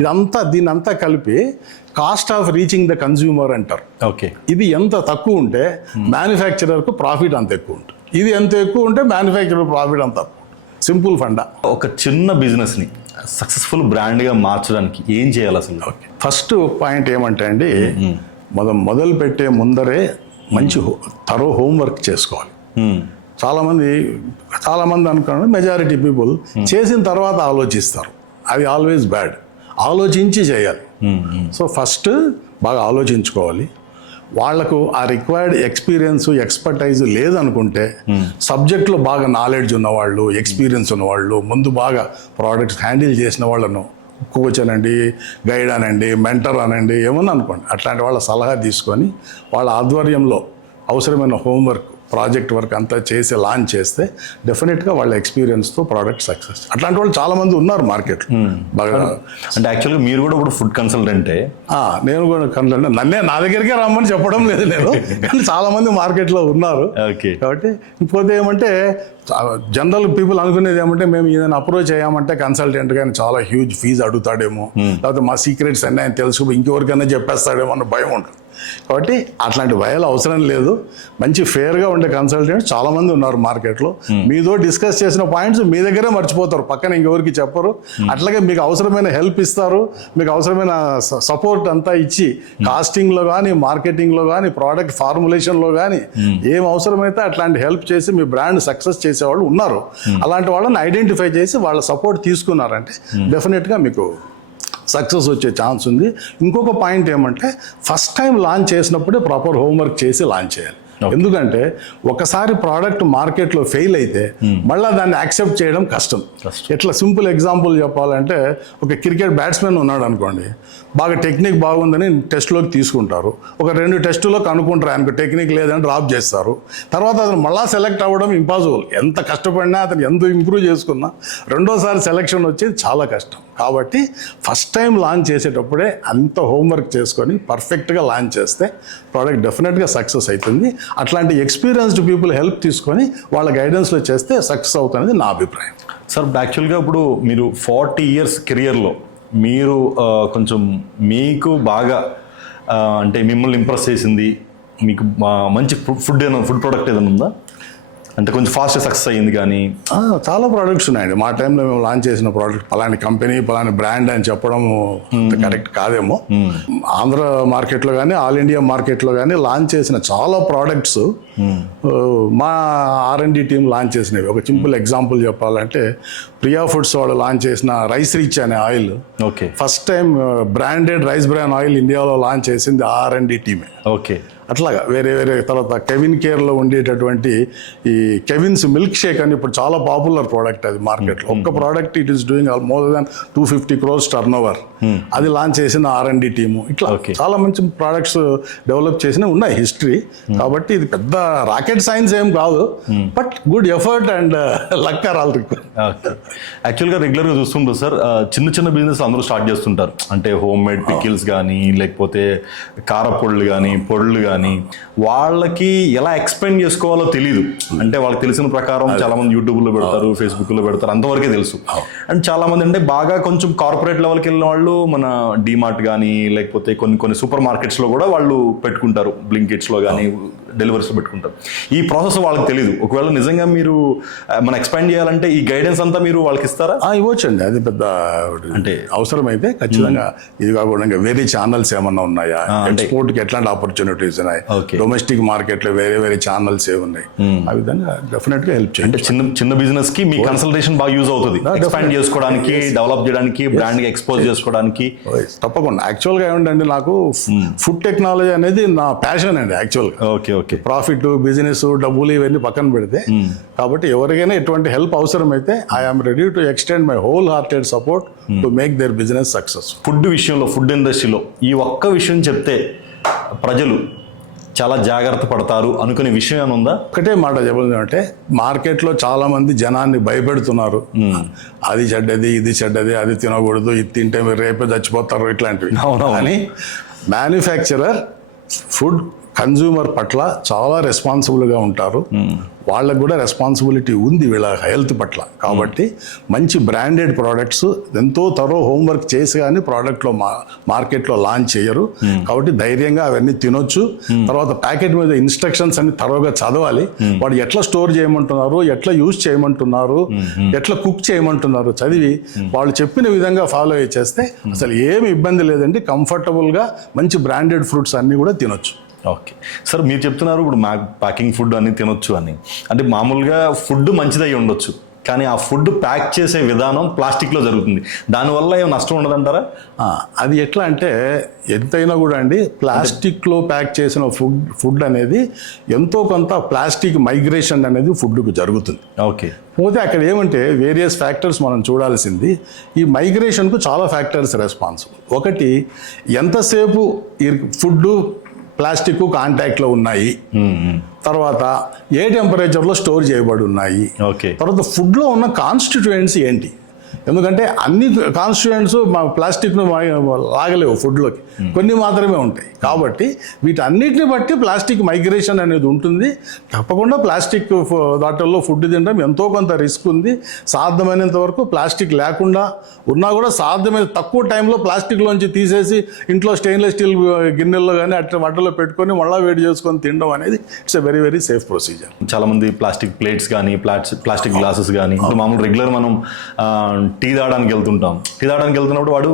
ఇదంతా దీన్నంతా కలిపి cost of reaching the consumer అంటారు. ఓకే, ఇది ఎంత తక్కువ ఉంటే మ్యానుఫ్యాక్చరర్కు ప్రాఫిట్ అంత ఎక్కువ ఉంటుంది, ఇది ఎంత ఎక్కువ ఉంటే మ్యానుఫ్యాక్చరర్ ప్రాఫిట్ అంత తక్కువ. సింపుల్ ఫండా. ఒక చిన్న బిజినెస్ని సక్సెస్ఫుల్ బ్రాండ్గా మార్చడానికి ఏం చేయాలి అసలు? ఫస్ట్ పాయింట్ ఏమంటే అండి, మొదలు పెట్టే ముందరే మంచి తరో హోంవర్క్ చేసుకోవాలి. చాలామంది అనుకున్నాను మెజారిటీ పీపుల్ చేసిన తర్వాత ఆలోచిస్తారు, అది ఆల్వేస్ బ్యాడ్. ఆలోచించి చేయాలి. సో ఫస్ట్ బాగా ఆలోచించుకోవాలి. వాళ్లకు ఆ రిక్వైర్డ్ ఎక్స్పీరియన్స్ ఎక్స్పర్టైజ్ లేదనుకుంటే సబ్జెక్ట్లో బాగా నాలెడ్జ్ ఉన్నవాళ్ళు, ఎక్స్పీరియన్స్ ఉన్నవాళ్ళు, ముందు బాగా ప్రోడక్ట్స్ హ్యాండిల్ చేసిన వాళ్ళను కోచ్ అనండి, గైడ్ అనండి, మెంటర్ అనండి, ఏమన్నా అనుకోండి, అట్లాంటి వాళ్ళ సలహా తీసుకొని వాళ్ళ ఆధ్వర్యంలో అవసరమైన హోంవర్క్ ప్రాజెక్ట్ వర్క్ అంతా చేసి లాంచ్ చేస్తే డెఫినెట్గా వాళ్ళ ఎక్స్పీరియన్స్తో ప్రోడక్ట్ సక్సెస్. అట్లాంటి వాళ్ళు చాలామంది ఉన్నారు మార్కెట్లో బాగా. అంటే యాక్చువల్గా మీరు కూడా ఇప్పుడు ఫుడ్ కన్సల్టెంటే. నేను కూడా కన్సల్టెంట్, నా దగ్గరికే రమ్మని చెప్పడం లేదు నేను, కానీ చాలామంది మార్కెట్లో ఉన్నారు. ఓకే. కాబట్టి ఇంకోటి ఏమంటే జనరల్ పీపుల్ అనుకునేది ఏమంటే మేము ఏదైనా అప్రోచ్ అయ్యామంటే కన్సల్టెంట్ కానీ చాలా హ్యూజ్ ఫీజు అడుగుతాడేమో, లేకపోతే మా సీక్రెట్స్ అన్నీ ఆయన తెలుసు ఇంకెవరికైనా చెప్పేస్తాడేమో అన్న భయం ఉంటుంది. కాబట్టి అట్లాంటి భయాలు అవసరం లేదు. మంచి ఫేర్గా ఉండే కన్సల్టెంట్స్ చాలామంది ఉన్నారు మార్కెట్లో. మీతో డిస్కస్ చేసిన పాయింట్స్ మీ దగ్గరే మర్చిపోతారు, పక్కన ఇంకెవరికి చెప్పరు. అట్లాగే మీకు అవసరమైన హెల్ప్ ఇస్తారు, మీకు అవసరమైన సపోర్ట్ అంతా ఇచ్చి కాస్టింగ్లో కానీ మార్కెటింగ్లో కానీ ప్రోడక్ట్ ఫార్ములేషన్లో కానీ ఏం అవసరమైతే అట్లాంటి హెల్ప్ చేసి మీ బ్రాండ్ సక్సెస్ చేసేవాళ్ళు ఉన్నారు. అలాంటి వాళ్ళని ఐడెంటిఫై చేసి వాళ్ళ సపోర్ట్ తీసుకున్నారంటే డెఫినెట్గా మీకు సక్సెస్ వచ్చే ఛాన్స్ ఉంది. ఇంకొక పాయింట్ ఏమంటే ఫస్ట్ టైం లాంచ్ చేసినప్పుడే ప్రాపర్ హోంవర్క్ చేసి లాంచ్ చేయాలి. ఎందుకంటే ఒకసారి ప్రోడక్ట్ మార్కెట్లో ఫెయిల్ అయితే మళ్ళీ దాన్ని యాక్సెప్ట్ చేయడం కష్టం. ఎట్లా సింపుల్ ఎగ్జాంపుల్ చెప్పాలంటే ఒక క్రికెట్ బ్యాట్స్మెన్ ఉన్నాడు అనుకోండి, బాగా టెక్నిక్ బాగుందని టెస్ట్లోకి తీసుకుంటారు. ఒక 2 టెస్టులో కనుక్కుంటారు ఆయనకు టెక్నిక్ లేదని డ్రాప్ చేస్తారు. తర్వాత అతను మళ్ళీ సెలెక్ట్ అవ్వడం ఇంపాసిబుల్. ఎంత కష్టపడినా అతను ఎంత ఇంప్రూవ్ చేసుకున్నా రెండోసారి సెలెక్షన్ వచ్చేది చాలా కష్టం. కాబట్టి ఫస్ట్ టైం లాంచ్ చేసేటప్పుడే అంత హోంవర్క్ చేసుకొని పర్ఫెక్ట్గా లాంచ్ చేస్తే ప్రోడక్ట్ డెఫినెట్గా సక్సెస్ అవుతుంది. అట్లాంటి ఎక్స్పీరియన్స్డ్ పీపుల్ హెల్ప్ తీసుకొని వాళ్ళ గైడెన్స్లో చేస్తే సక్సెస్ అవుతుంది నా అభిప్రాయం. సార్ యాక్చువల్గా ఇప్పుడు మీరు 40 years కెరియర్లో మీరు కొంచెం మీకు బాగా అంటే మిమ్మల్ని ఇంప్రెస్ చేసింది మీకు మంచి ఫుడ్ ప్రోడక్ట్ ఏదైనా ఉందా? అంటే కొంచెం ఫాస్ట్ సక్సెస్ అయ్యింది కానీ. చాలా ప్రోడక్ట్స్ ఉన్నాయండి. మా టైంలో మేము లాంచ్ చేసిన ప్రోడక్ట్ పలాని కంపెనీ పలాని బ్రాండ్ అని చెప్పడం కరెక్ట్ కాదేమో. ఆంధ్ర మార్కెట్లో కానీ ఆల్ ఇండియా మార్కెట్లో కానీ లాంచ్ చేసిన చాలా ప్రోడక్ట్స్ మా R&D టీం లాంచ్ చేసినవి. ఒక సింపుల్ ఎగ్జాంపుల్ చెప్పాలంటే ప్రియా ఫుడ్స్ వాళ్ళు లాంచ్ చేసిన రైస్ రిచ్ అనే oil, okay, first time branded rice bran oil ఇండియాలో లాంచ్ చేసింది R&D టీమే. ఓకే. అట్లాగా వేరే తర్వాత కెవిన్ కేర్లో ఉండేటటువంటి ఈ కెవిన్స్ మిల్క్ షేక్ అని ఇప్పుడు చాలా పాపులర్ ప్రోడక్ట్ అది మార్కెట్లో. ఒక్క product it is doing more than 250 crores turn-over. అది లాంచ్ చేసిన R&D టీము. ఇట్లా చాలా మంచి ప్రోడక్ట్స్ డెవలప్ చేసినవి ఉన్నాయి హిస్టరీ. కాబట్టి ఇది పెద్ద రాకెట్ సైన్స్ ఏం కాదు, but good effort and luck are all required. యాక్చువల్గా రెగ్యులర్గా చూస్తుంటారు సార్, చిన్న బిజినెస్ అందరూ స్టార్ట్ చేస్తుంటారు. అంటే హోమ్ మేడ్ పికిల్స్ కానీ లేకపోతే కారపొళ్ళు కానీ పొళ్ళు కానీ వాళ్ళకి ఎలా ఎక్స్ప్లెయిన్ చేసుకోవాలో తెలియదు. అంటే వాళ్ళకి తెలిసిన ప్రకారం చాలా మంది యూట్యూబ్లో పెడతారు, ఫేస్బుక్లో పెడతారు, అంతవరకే తెలుసు. అండ్ చాలా మంది అంటే బాగా కొంచెం కార్పొరేట్ లెవెల్కి వెళ్ళిన వాళ్ళు మన డిమార్ట్ కానీ లేకపోతే కొన్ని సూపర్ మార్కెట్స్లో కూడా వాళ్ళు పెట్టుకుంటారు, బ్లింకిట్స్లో కానీ డెలివరీస్లో పెట్టుకుంటారు. ఈ ప్రాసెస్ వాళ్ళకి తెలియదు. ఒకవేళ నిజంగా మీరు మనం ఎక్స్పాండ్ చేయాలంటే ఈ గైడెన్స్ అంతా మీరు వాళ్ళకి ఇస్తారా? ఇవ్వచ్చండి. అది పెద్ద అంటే అవసరమైతే ఖచ్చితంగా. ఇది కాకుండా ఇంకా వేరే ఛానల్స్ ఏమన్నా ఉన్నాయా, ఎక్స్పోర్ట్కి ఎట్లాంటి ఆపర్చునిటీస్ ఉన్నాయి, డొమెస్టిక్ మార్కెట్లో వేరే ఛానల్స్ ఏమున్నాయి, ఆ విధంగా డెఫినెట్ గా హెల్ప్ చేయండి. అంటే చిన్న బిజినెస్ కి మీ కన్సల్టేషన్ బాగా యూజ్ అవుతుంది, ఎక్స్పాండ్ చేసుకోవడానికి, డెవలప్ చేయడానికి, బ్రాండ్ కి ఎక్స్పోజ్ చేసుకోవడానికి. తప్పకుండా. యాక్చువల్గా ఏమిటంటే నాకు ఫుడ్ టెక్నాలజీ అనేది నా ప్యాషన్ అండి యాక్చువల్గా. ఓకే. ప్రాఫిట్, బిజినెస్, డబ్బులు ఇవన్నీ పక్కన పెడితే, కాబట్టి ఎవరికైనా ఎటువంటి హెల్ప్ అవసరమైతే I'm ready to extend my whole hearted support to make their business success. Food విషయంలో, ఫుడ్ ఇండస్ట్రీలో ఈ ఒక్క విషయం చెప్తే ప్రజలు చాలా జాగ్రత్త పడతారు అనుకునే విషయం ఏమైనా ఉందా? ఒకటే మాట చెప్పాలంటే మార్కెట్లో చాలా మంది జనాన్ని భయపెడుతున్నారు. అది చెడ్డది, ఇది చెడ్డది, అది తినకూడదు, ఇది తింటే మీరు రేపే చచ్చిపోతారు, ఇట్లాంటివి. కానీ మ్యానుఫ్యాక్చరర్ ఫుడ్ కన్జ్యూమర్ పట్ల చాలా రెస్పాన్సిబుల్గా ఉంటారు. వాళ్ళకు కూడా రెస్పాన్సిబిలిటీ ఉంది వీళ్ళ హెల్త్ పట్ల. కాబట్టి మంచి బ్రాండెడ్ ప్రోడక్ట్స్ ఎంతో తరో హోంవర్క్ చేసి కానీ ప్రోడక్ట్లో మార్కెట్లో లాంచ్ చేయరు. కాబట్టి ధైర్యంగా అవన్నీ తినొచ్చు. తర్వాత ప్యాకెట్ మీద ఇన్స్ట్రక్షన్స్ అన్ని తరోగా చదవాలి. వాడు ఎట్లా స్టోర్ చేయమంటున్నారు, ఎట్లా యూజ్ చేయమంటున్నారు, ఎట్లా కుక్ చేయమంటున్నారు చదివి వాళ్ళు చెప్పిన విధంగా ఫాలో అయ్యి చేస్తే అసలు ఏమి ఇబ్బంది లేదండి. కంఫర్టబుల్గా మంచి బ్రాండెడ్ ఫ్రూట్స్ అన్నీ కూడా తినొచ్చు. ఓకే సార్, మీరు చెప్తున్నారు ఇప్పుడు ప్యాకింగ్ ఫుడ్ అని తినొచ్చు అని. అంటే మామూలుగా ఫుడ్ మంచిదై ఉండొచ్చు, కానీ ఆ ఫుడ్ ప్యాక్ చేసే విధానం ప్లాస్టిక్లో జరుగుతుంది. దానివల్ల ఏం నష్టం ఉండదంటారా? అది ఎట్లా అంటే ఎంతైనా కూడా అండి ప్లాస్టిక్లో ప్యాక్ చేసిన ఫుడ్ అనేది ఎంతో కొంత ప్లాస్టిక్ మైగ్రేషన్ అనేది ఫుడ్కు జరుగుతుంది. ఓకే. పోతే అక్కడ ఏమంటే వేరియస్ ఫ్యాక్టర్స్ మనం చూడాల్సింది. ఈ మైగ్రేషన్కు చాలా ఫ్యాక్టర్స్ రెస్పాన్సిబుల్. ఒకటి, ఎంతసేపు ఈ ఫుడ్ ప్లాస్టిక్ కాంటాక్ట్లో ఉన్నాయి, తర్వాత ఏ టెంపరేచర్లో స్టోర్ చేయబడి ఉన్నాయి, ఓకే. తర్వాత ఫుడ్లో ఉన్న కాన్స్టిట్యూయెంట్స్ ఏంటి. ఎందుకంటే అన్ని కాన్స్టిట్యూయెంట్స్ మా ప్లాస్టిక్ను లాగలేవు ఫుడ్లోకి, కొన్ని మాత్రమే ఉంటాయి. కాబట్టి వీటన్నిటిని బట్టి ప్లాస్టిక్ మైగ్రేషన్ అనేది ఉంటుంది. తప్పకుండా ప్లాస్టిక్ వాటిల్లో ఫుడ్ తినడం ఎంతో కొంత రిస్క్ ఉంది. సాధ్యమైనంత వరకు ప్లాస్టిక్ లేకుండా ఉన్నా కూడా సాధ్యమైన తక్కువ టైంలో ప్లాస్టిక్లోంచి తీసేసి ఇంట్లో స్టెయిన్లెస్ స్టీల్ గిన్నెల్లో కానీ అట్లా వాటిలో పెట్టుకొని మళ్ళీ వేడి చేసుకొని తినడం అనేది it's a very very safe procedure. చాలా మంది ప్లాస్టిక్ ప్లేట్స్ కానీ ప్లాస్టిక్ గ్లాసెస్ కానీ మామూలు రెగ్యులర్ మనం టీ తాగడానికి వెళ్తున్నప్పుడు వాడు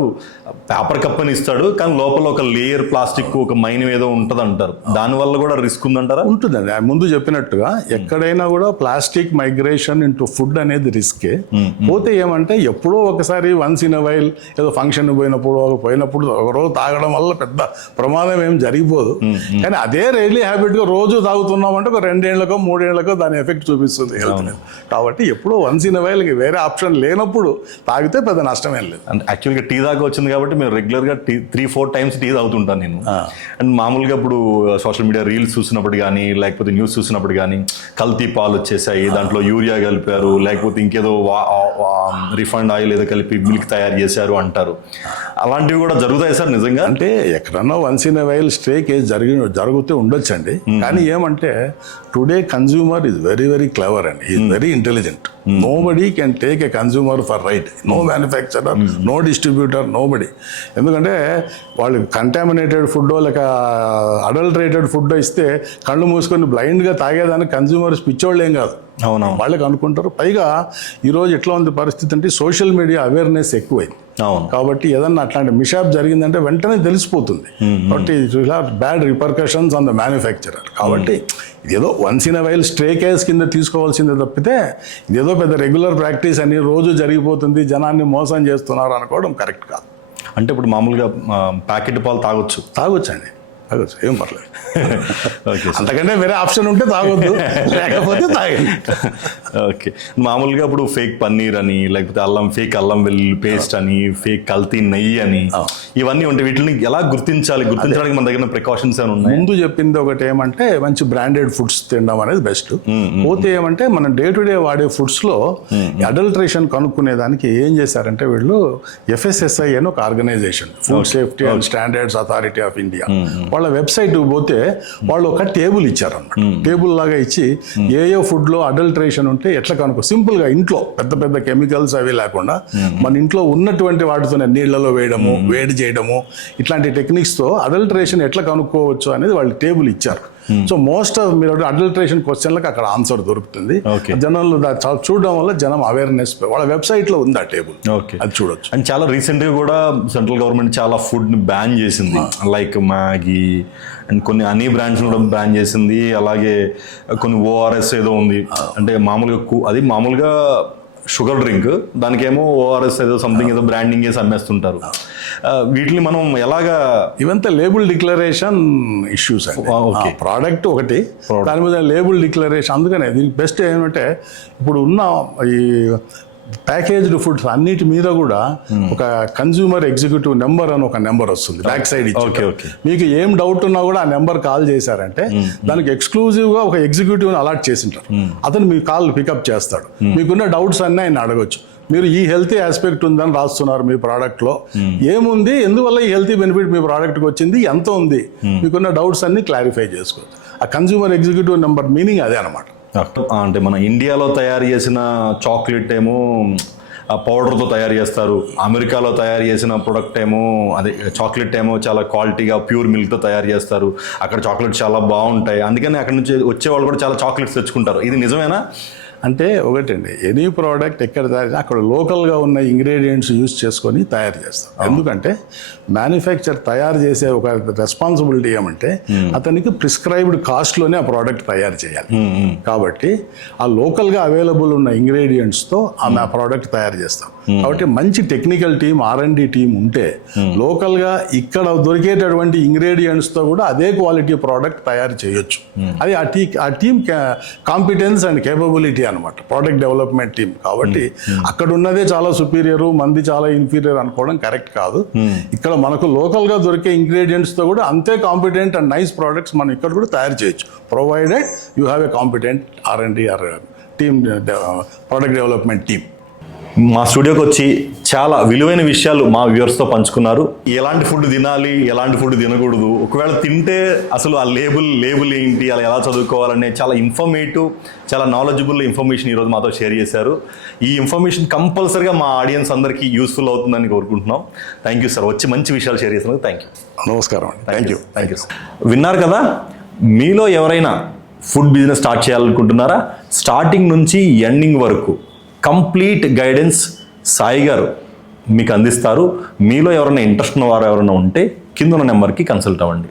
పేపర్ కప్ అని ఇస్తాడు, కానీ లోపల ఒక లేయర్ ప్లాస్టిక్ ఒక మైన్ ఏదో ఉంటుంది అంటారు. దానివల్ల కూడా రిస్క్ ఉందంటారా? ఉంటుందండి. ముందు చెప్పినట్టుగా ఎక్కడైనా కూడా ప్లాస్టిక్ మైగ్రేషన్ ఇంటూ ఫుడ్ అనేది రిస్కే. పోతే ఏమంటే ఎప్పుడో ఒకసారి వన్స్ ఇన్ వైల్ ఏదో ఫంక్షన్ పోయినప్పుడు ఒక రోజు తాగడం వల్ల పెద్ద ప్రమాదం ఏం జరిగిపోదు. కానీ అదే డైలీ హ్యాబిట్గా రోజు తాగుతున్నామంటే ఒక 2 ఏళ్లకో 3 ఏళ్లకో దాని ఎఫెక్ట్ చూపిస్తుంది హెల్త్ మీద. కాబట్టి ఎప్పుడో వన్స్ ఇన్ వైల్ వేరే ఆప్షన్ లేనప్పుడు తాగితే పెద్ద నష్టం ఏం లేదు. అంటే యాక్చువల్గా టీ దాకా వచ్చింది కాబట్టి మేము రెగ్యులర్గా 3-4 టైమ్స్ టీ తాగుతుంటాను నేను. అండ్ మామూలుగా ఇప్పుడు సోషల్ మీడియా రీల్స్ చూసినప్పుడు కానీ లేకపోతే న్యూస్ చూసినప్పుడు కానీ కల్తీ పాలు వచ్చేసాయి, దాంట్లో యూరియా కలిపారు, లేకపోతే ఇంకేదో రిఫైండ్ ఆయిల్ ఏదో కలిపి మిల్క్ తయారు చేశారు అంటారు. అలాంటివి కూడా జరుగుతాయి సార్ నిజంగా? అంటే ఎక్కడన్నా once in while stray case జరుగుతూ ఉండొచ్చండి. కానీ ఏమంటే today consumer is very very clever and is very intelligent. Nobody can take a consumer for right. No manufacturer, no distributor, nobody. ఎందుకంటే వాళ్ళు కంటామినేటెడ్ ఫుడ్ లేక అడల్టరేటెడ్ ఫుడ్ ఇస్తే కళ్ళు మూసుకొని బ్లైండ్గా తాగేదానికి కన్జ్యూమర్స్ పిచ్చోళ్ళు ఏం కాదు, అవునవును, వాళ్ళకి అనుకుంటారు. పైగా ఈరోజు ఎట్లా ఉంది పరిస్థితి అంటే సోషల్ మీడియా అవేర్నెస్ ఎక్కువైంది. కాబట్టి ఏదన్నా అట్లాంటి మిషాప్ జరిగిందంటే వెంటనే తెలిసిపోతుంది. కాబట్టి bad repercussions on the manufacturer. కాబట్టి ఇదేదో once in while stray case కింద తీసుకోవాల్సిందే తప్పితే ఇదేదో పెద్ద రెగ్యులర్ ప్రాక్టీస్ అని రోజు జరిగిపోతుంది, జనాన్ని మోసం చేస్తున్నారు అనుకోవడం కరెక్ట్ కాదు. అంటే ఇప్పుడు మామూలుగా ప్యాకెట్ పాలు తాగొచ్చండి, ఏం పర్లేదు. అంతకంటే వేరే ఆప్షన్ ఉంటే తాగొద్దు, లేకపోతే తాగండి. ఓకే. మామూలుగా ఇప్పుడు ఫేక్ పన్నీర్ అని, లేకపోతే ఫేక్ అల్లం వెల్లుల్లి పేస్ట్ అని, ఫేక్ కల్తీ నెయ్యి అని, ఇవన్నీ ఉంటాయి. వీటిని ఎలా గుర్తించడానికి మన దగ్గర ప్రికాషన్స్ ఏమైనా ఉన్నాయి? ముందు చెప్పింది ఒకటి ఏమంటే మంచి బ్రాండెడ్ ఫుడ్స్ తినడం అనేది బెస్ట్. పోతే ఏమంటే మనం డే టు డే వాడే ఫుడ్స్ లో అడల్ట్రేషన్ కనుక్కునేదానికి ఏం చేశారంటే వీళ్ళు FSSAI అని ఒక organisation, food safety and standards authority of India, వాళ్ళ వెబ్సైట్ పోతే వాళ్ళు ఒక టేబుల్ ఇచ్చారన్నమాట. టేబుల్ లాగా ఇచ్చి ఏ ఫుడ్ లో అడల్ట్రేషన్ ఉంటే ఎట్లా కనుక్కో, సింపుల్ గా ఇంట్లో పెద్ద పెద్ద కెమికల్స్ అవి లేకుండా మన ఇంట్లో ఉన్నటువంటి వాటితోనే నీళ్లలో వేయడము, వేడి చేయడము, ఇట్లాంటి టెక్నిక్స్ తో అడల్ట్రేషన్ ఎట్లా కనుక్కోవచ్చు అనేది వాళ్ళు టేబుల్ ఇచ్చారు. సో మోస్ట్ ఆఫ్ మీరు అడల్ట్రేషన్ క్వశ్చన్లకు అక్కడ ఆన్సర్ దొరుకుతుంది. జనాలు చూడడం వల్ల జనం అవేర్నెస్, వాళ్ళ వెబ్సైట్ లో ఉంది ఆ టేబుల్, అది చూడొచ్చు. అండ్ చాలా రీసెంట్ గా కూడా సెంట్రల్ గవర్నమెంట్ చాలా ఫుడ్ ని బ్యాన్ చేసింది, లైక్ మ్యాగీ అండ్ కొన్ని హనీ బ్రాండ్స్ కూడా బ్యాన్ చేసింది. అలాగే కొన్ని ORS ఏదో ఉంది, అంటే మామూలుగా షుగర్ డ్రింక్, దానికేమో ORS ఏదో సంథింగ్ ఏదో బ్రాండింగ్ చేసి అమ్మేస్తుంటారు. వీటిని మనం ఎలాగా, ఇవంతా లేబుల్ డిక్లరేషన్ ఇష్యూస్ అండి. ప్రోడక్ట్ ఒకటి, దాని మీద లేబుల్ డిక్లరేషన్. అందుకనే దీనికి బెస్ట్ ఏమంటే ఇప్పుడు ఉన్న ఈ ప్యాకేజ్డ్ ఫుడ్స్ అన్నిటి మీద కూడా ఒక కన్జ్యూమర్ ఎగ్జిక్యూటివ్ నెంబర్ అని ఒక నెంబర్ వస్తుంది బ్యాక్ సైడ్ ఇచ్చి. మీకు ఏం డౌట్ ఉన్నా కూడా ఆ నెంబర్ కాల్ చేశారంటే దానికి ఎక్స్క్లూజివ్ గా ఒక ఎగ్జిక్యూటివ్ అలాట్ చేసింటారు. అతను మీ కాల్ పికప్ చేస్తాడు. మీకున్న డౌట్స్ అన్నీ ఆయన అడగొచ్చు. మీరు ఈ హెల్తీ ఆస్పెక్ట్ ఉందని రాస్తున్నారు మీ ప్రోడక్ట్ లో, ఏముంది, ఎందువల్ల ఈ హెల్తీ బెనిఫిట్ మీ ప్రోడక్ట్కి వచ్చింది, ఎంత ఉంది, మీకున్న డౌట్స్ అన్ని క్లారిఫై చేసుకోవచ్చు. ఆ కన్జ్యూమర్ ఎగ్జిక్యూటివ్ నెంబర్ మీనింగ్ అదే అనమాట. అంటే మన ఇండియాలో తయారు చేసిన చాక్లెట్ ఏమో పౌడర్తో తయారు చేస్తారు, అమెరికాలో తయారు చేసిన ప్రొడక్ట్ ఏమో అదే చాక్లెట్ ఏమో చాలా క్వాలిటీగా ప్యూర్ మిల్క్తో తయారు చేస్తారు, అక్కడ చాక్లెట్ చాలా బాగుంటాయి, అందుకని అక్కడ నుంచి వచ్చేవాళ్ళు కూడా చాలా చాక్లెట్స్ తెచ్చుకుంటారు. ఇది నిజమేనా? అంటే ఒకటండి, ఎనీ ప్రోడక్ట్ ఎక్కడ తయారు అక్కడ లోకల్గా ఉన్న ఇంగ్రీడియంట్స్ యూజ్ చేసుకొని తయారు చేస్తాం. ఎందుకంటే మ్యానుఫ్యాక్చర్ తయారు చేసే ఒక రెస్పాన్సిబిలిటీ ఏమంటే అతనికి ప్రిస్క్రైబ్డ్ కాస్ట్లోనే ఆ ప్రోడక్ట్ తయారు చేయాలి. కాబట్టి ఆ లోకల్గా అవైలబుల్ ఉన్న ఇంగ్రీడియంట్స్తో ఆ ప్రోడక్ట్ తయారు చేస్తాం. కాబట్టి మంచి టెక్నికల్ టీం, R&D టీం ఉంటే లోకల్గా ఇక్కడ దొరికేటటువంటి ఇంగ్రీడియంట్స్తో కూడా అదే క్వాలిటీ ప్రోడక్ట్ తయారు చేయొచ్చు. అది ఆ టీం కాంపిటెన్స్ అండ్ కేపబిలిటీ అనమాట, ప్రోడక్ట్ డెవలప్మెంట్ టీం. కాబట్టి అక్కడ ఉన్నదే చాలా సుపీరియర్, మంది చాలా ఇన్ఫీరియర్ అనుకోవడం కరెక్ట్ కాదు. ఇక్కడ మనకు లోకల్గా దొరికే ఇంగ్రీడియంట్స్తో కూడా అంతే కాంపిటెంట్ అండ్ నైస్ ప్రోడక్ట్స్ మనం ఇక్కడ కూడా తయారు చేయొచ్చు, provided you have a competent R&D or team, product development team. మా స్టూడియోకి వచ్చి చాలా విలువైన విషయాలు మా వ్యూవర్స్తో పంచుకున్నారు. ఎలాంటి ఫుడ్ తినాలి, ఎలాంటి ఫుడ్ తినకూడదు, ఒకవేళ తింటే అసలు ఆ లేబుల్ ఏంటి, అలా ఎలా చదువుకోవాలనే చాలా ఇన్ఫర్మేటివ్, చాలా నాలెడ్జబుల్ ఇన్ఫర్మేషన్ ఈరోజు మాతో షేర్ చేశారు. ఈ ఇన్ఫర్మేషన్ కంపల్సరీగా మా ఆడియన్స్ అందరికీ యూస్ఫుల్ అవుతుందని కోరుకుంటున్నాం. థ్యాంక్ యూ సార్, వచ్చి మంచి విషయాలు షేర్ చేసినందుకు థ్యాంక్ యూ. నమస్కారం అండి. Thank you sir. విన్నారు కదా, మీలో ఎవరైనా ఫుడ్ బిజినెస్ స్టార్ట్ చేయాలనుకుంటున్నారా? స్టార్టింగ్ నుంచి ఎండింగ్ వరకు కంప్లీట్ గైడెన్స్ సాయి గారు మీకు అందిస్తారు. మీలో ఎవరైనా ఇంట్రెస్ట్ ఉన్న వారు ఎవరైనా ఉంటే కింద ఉన్న నెంబర్కి కన్సల్ట్ అవ్వండి.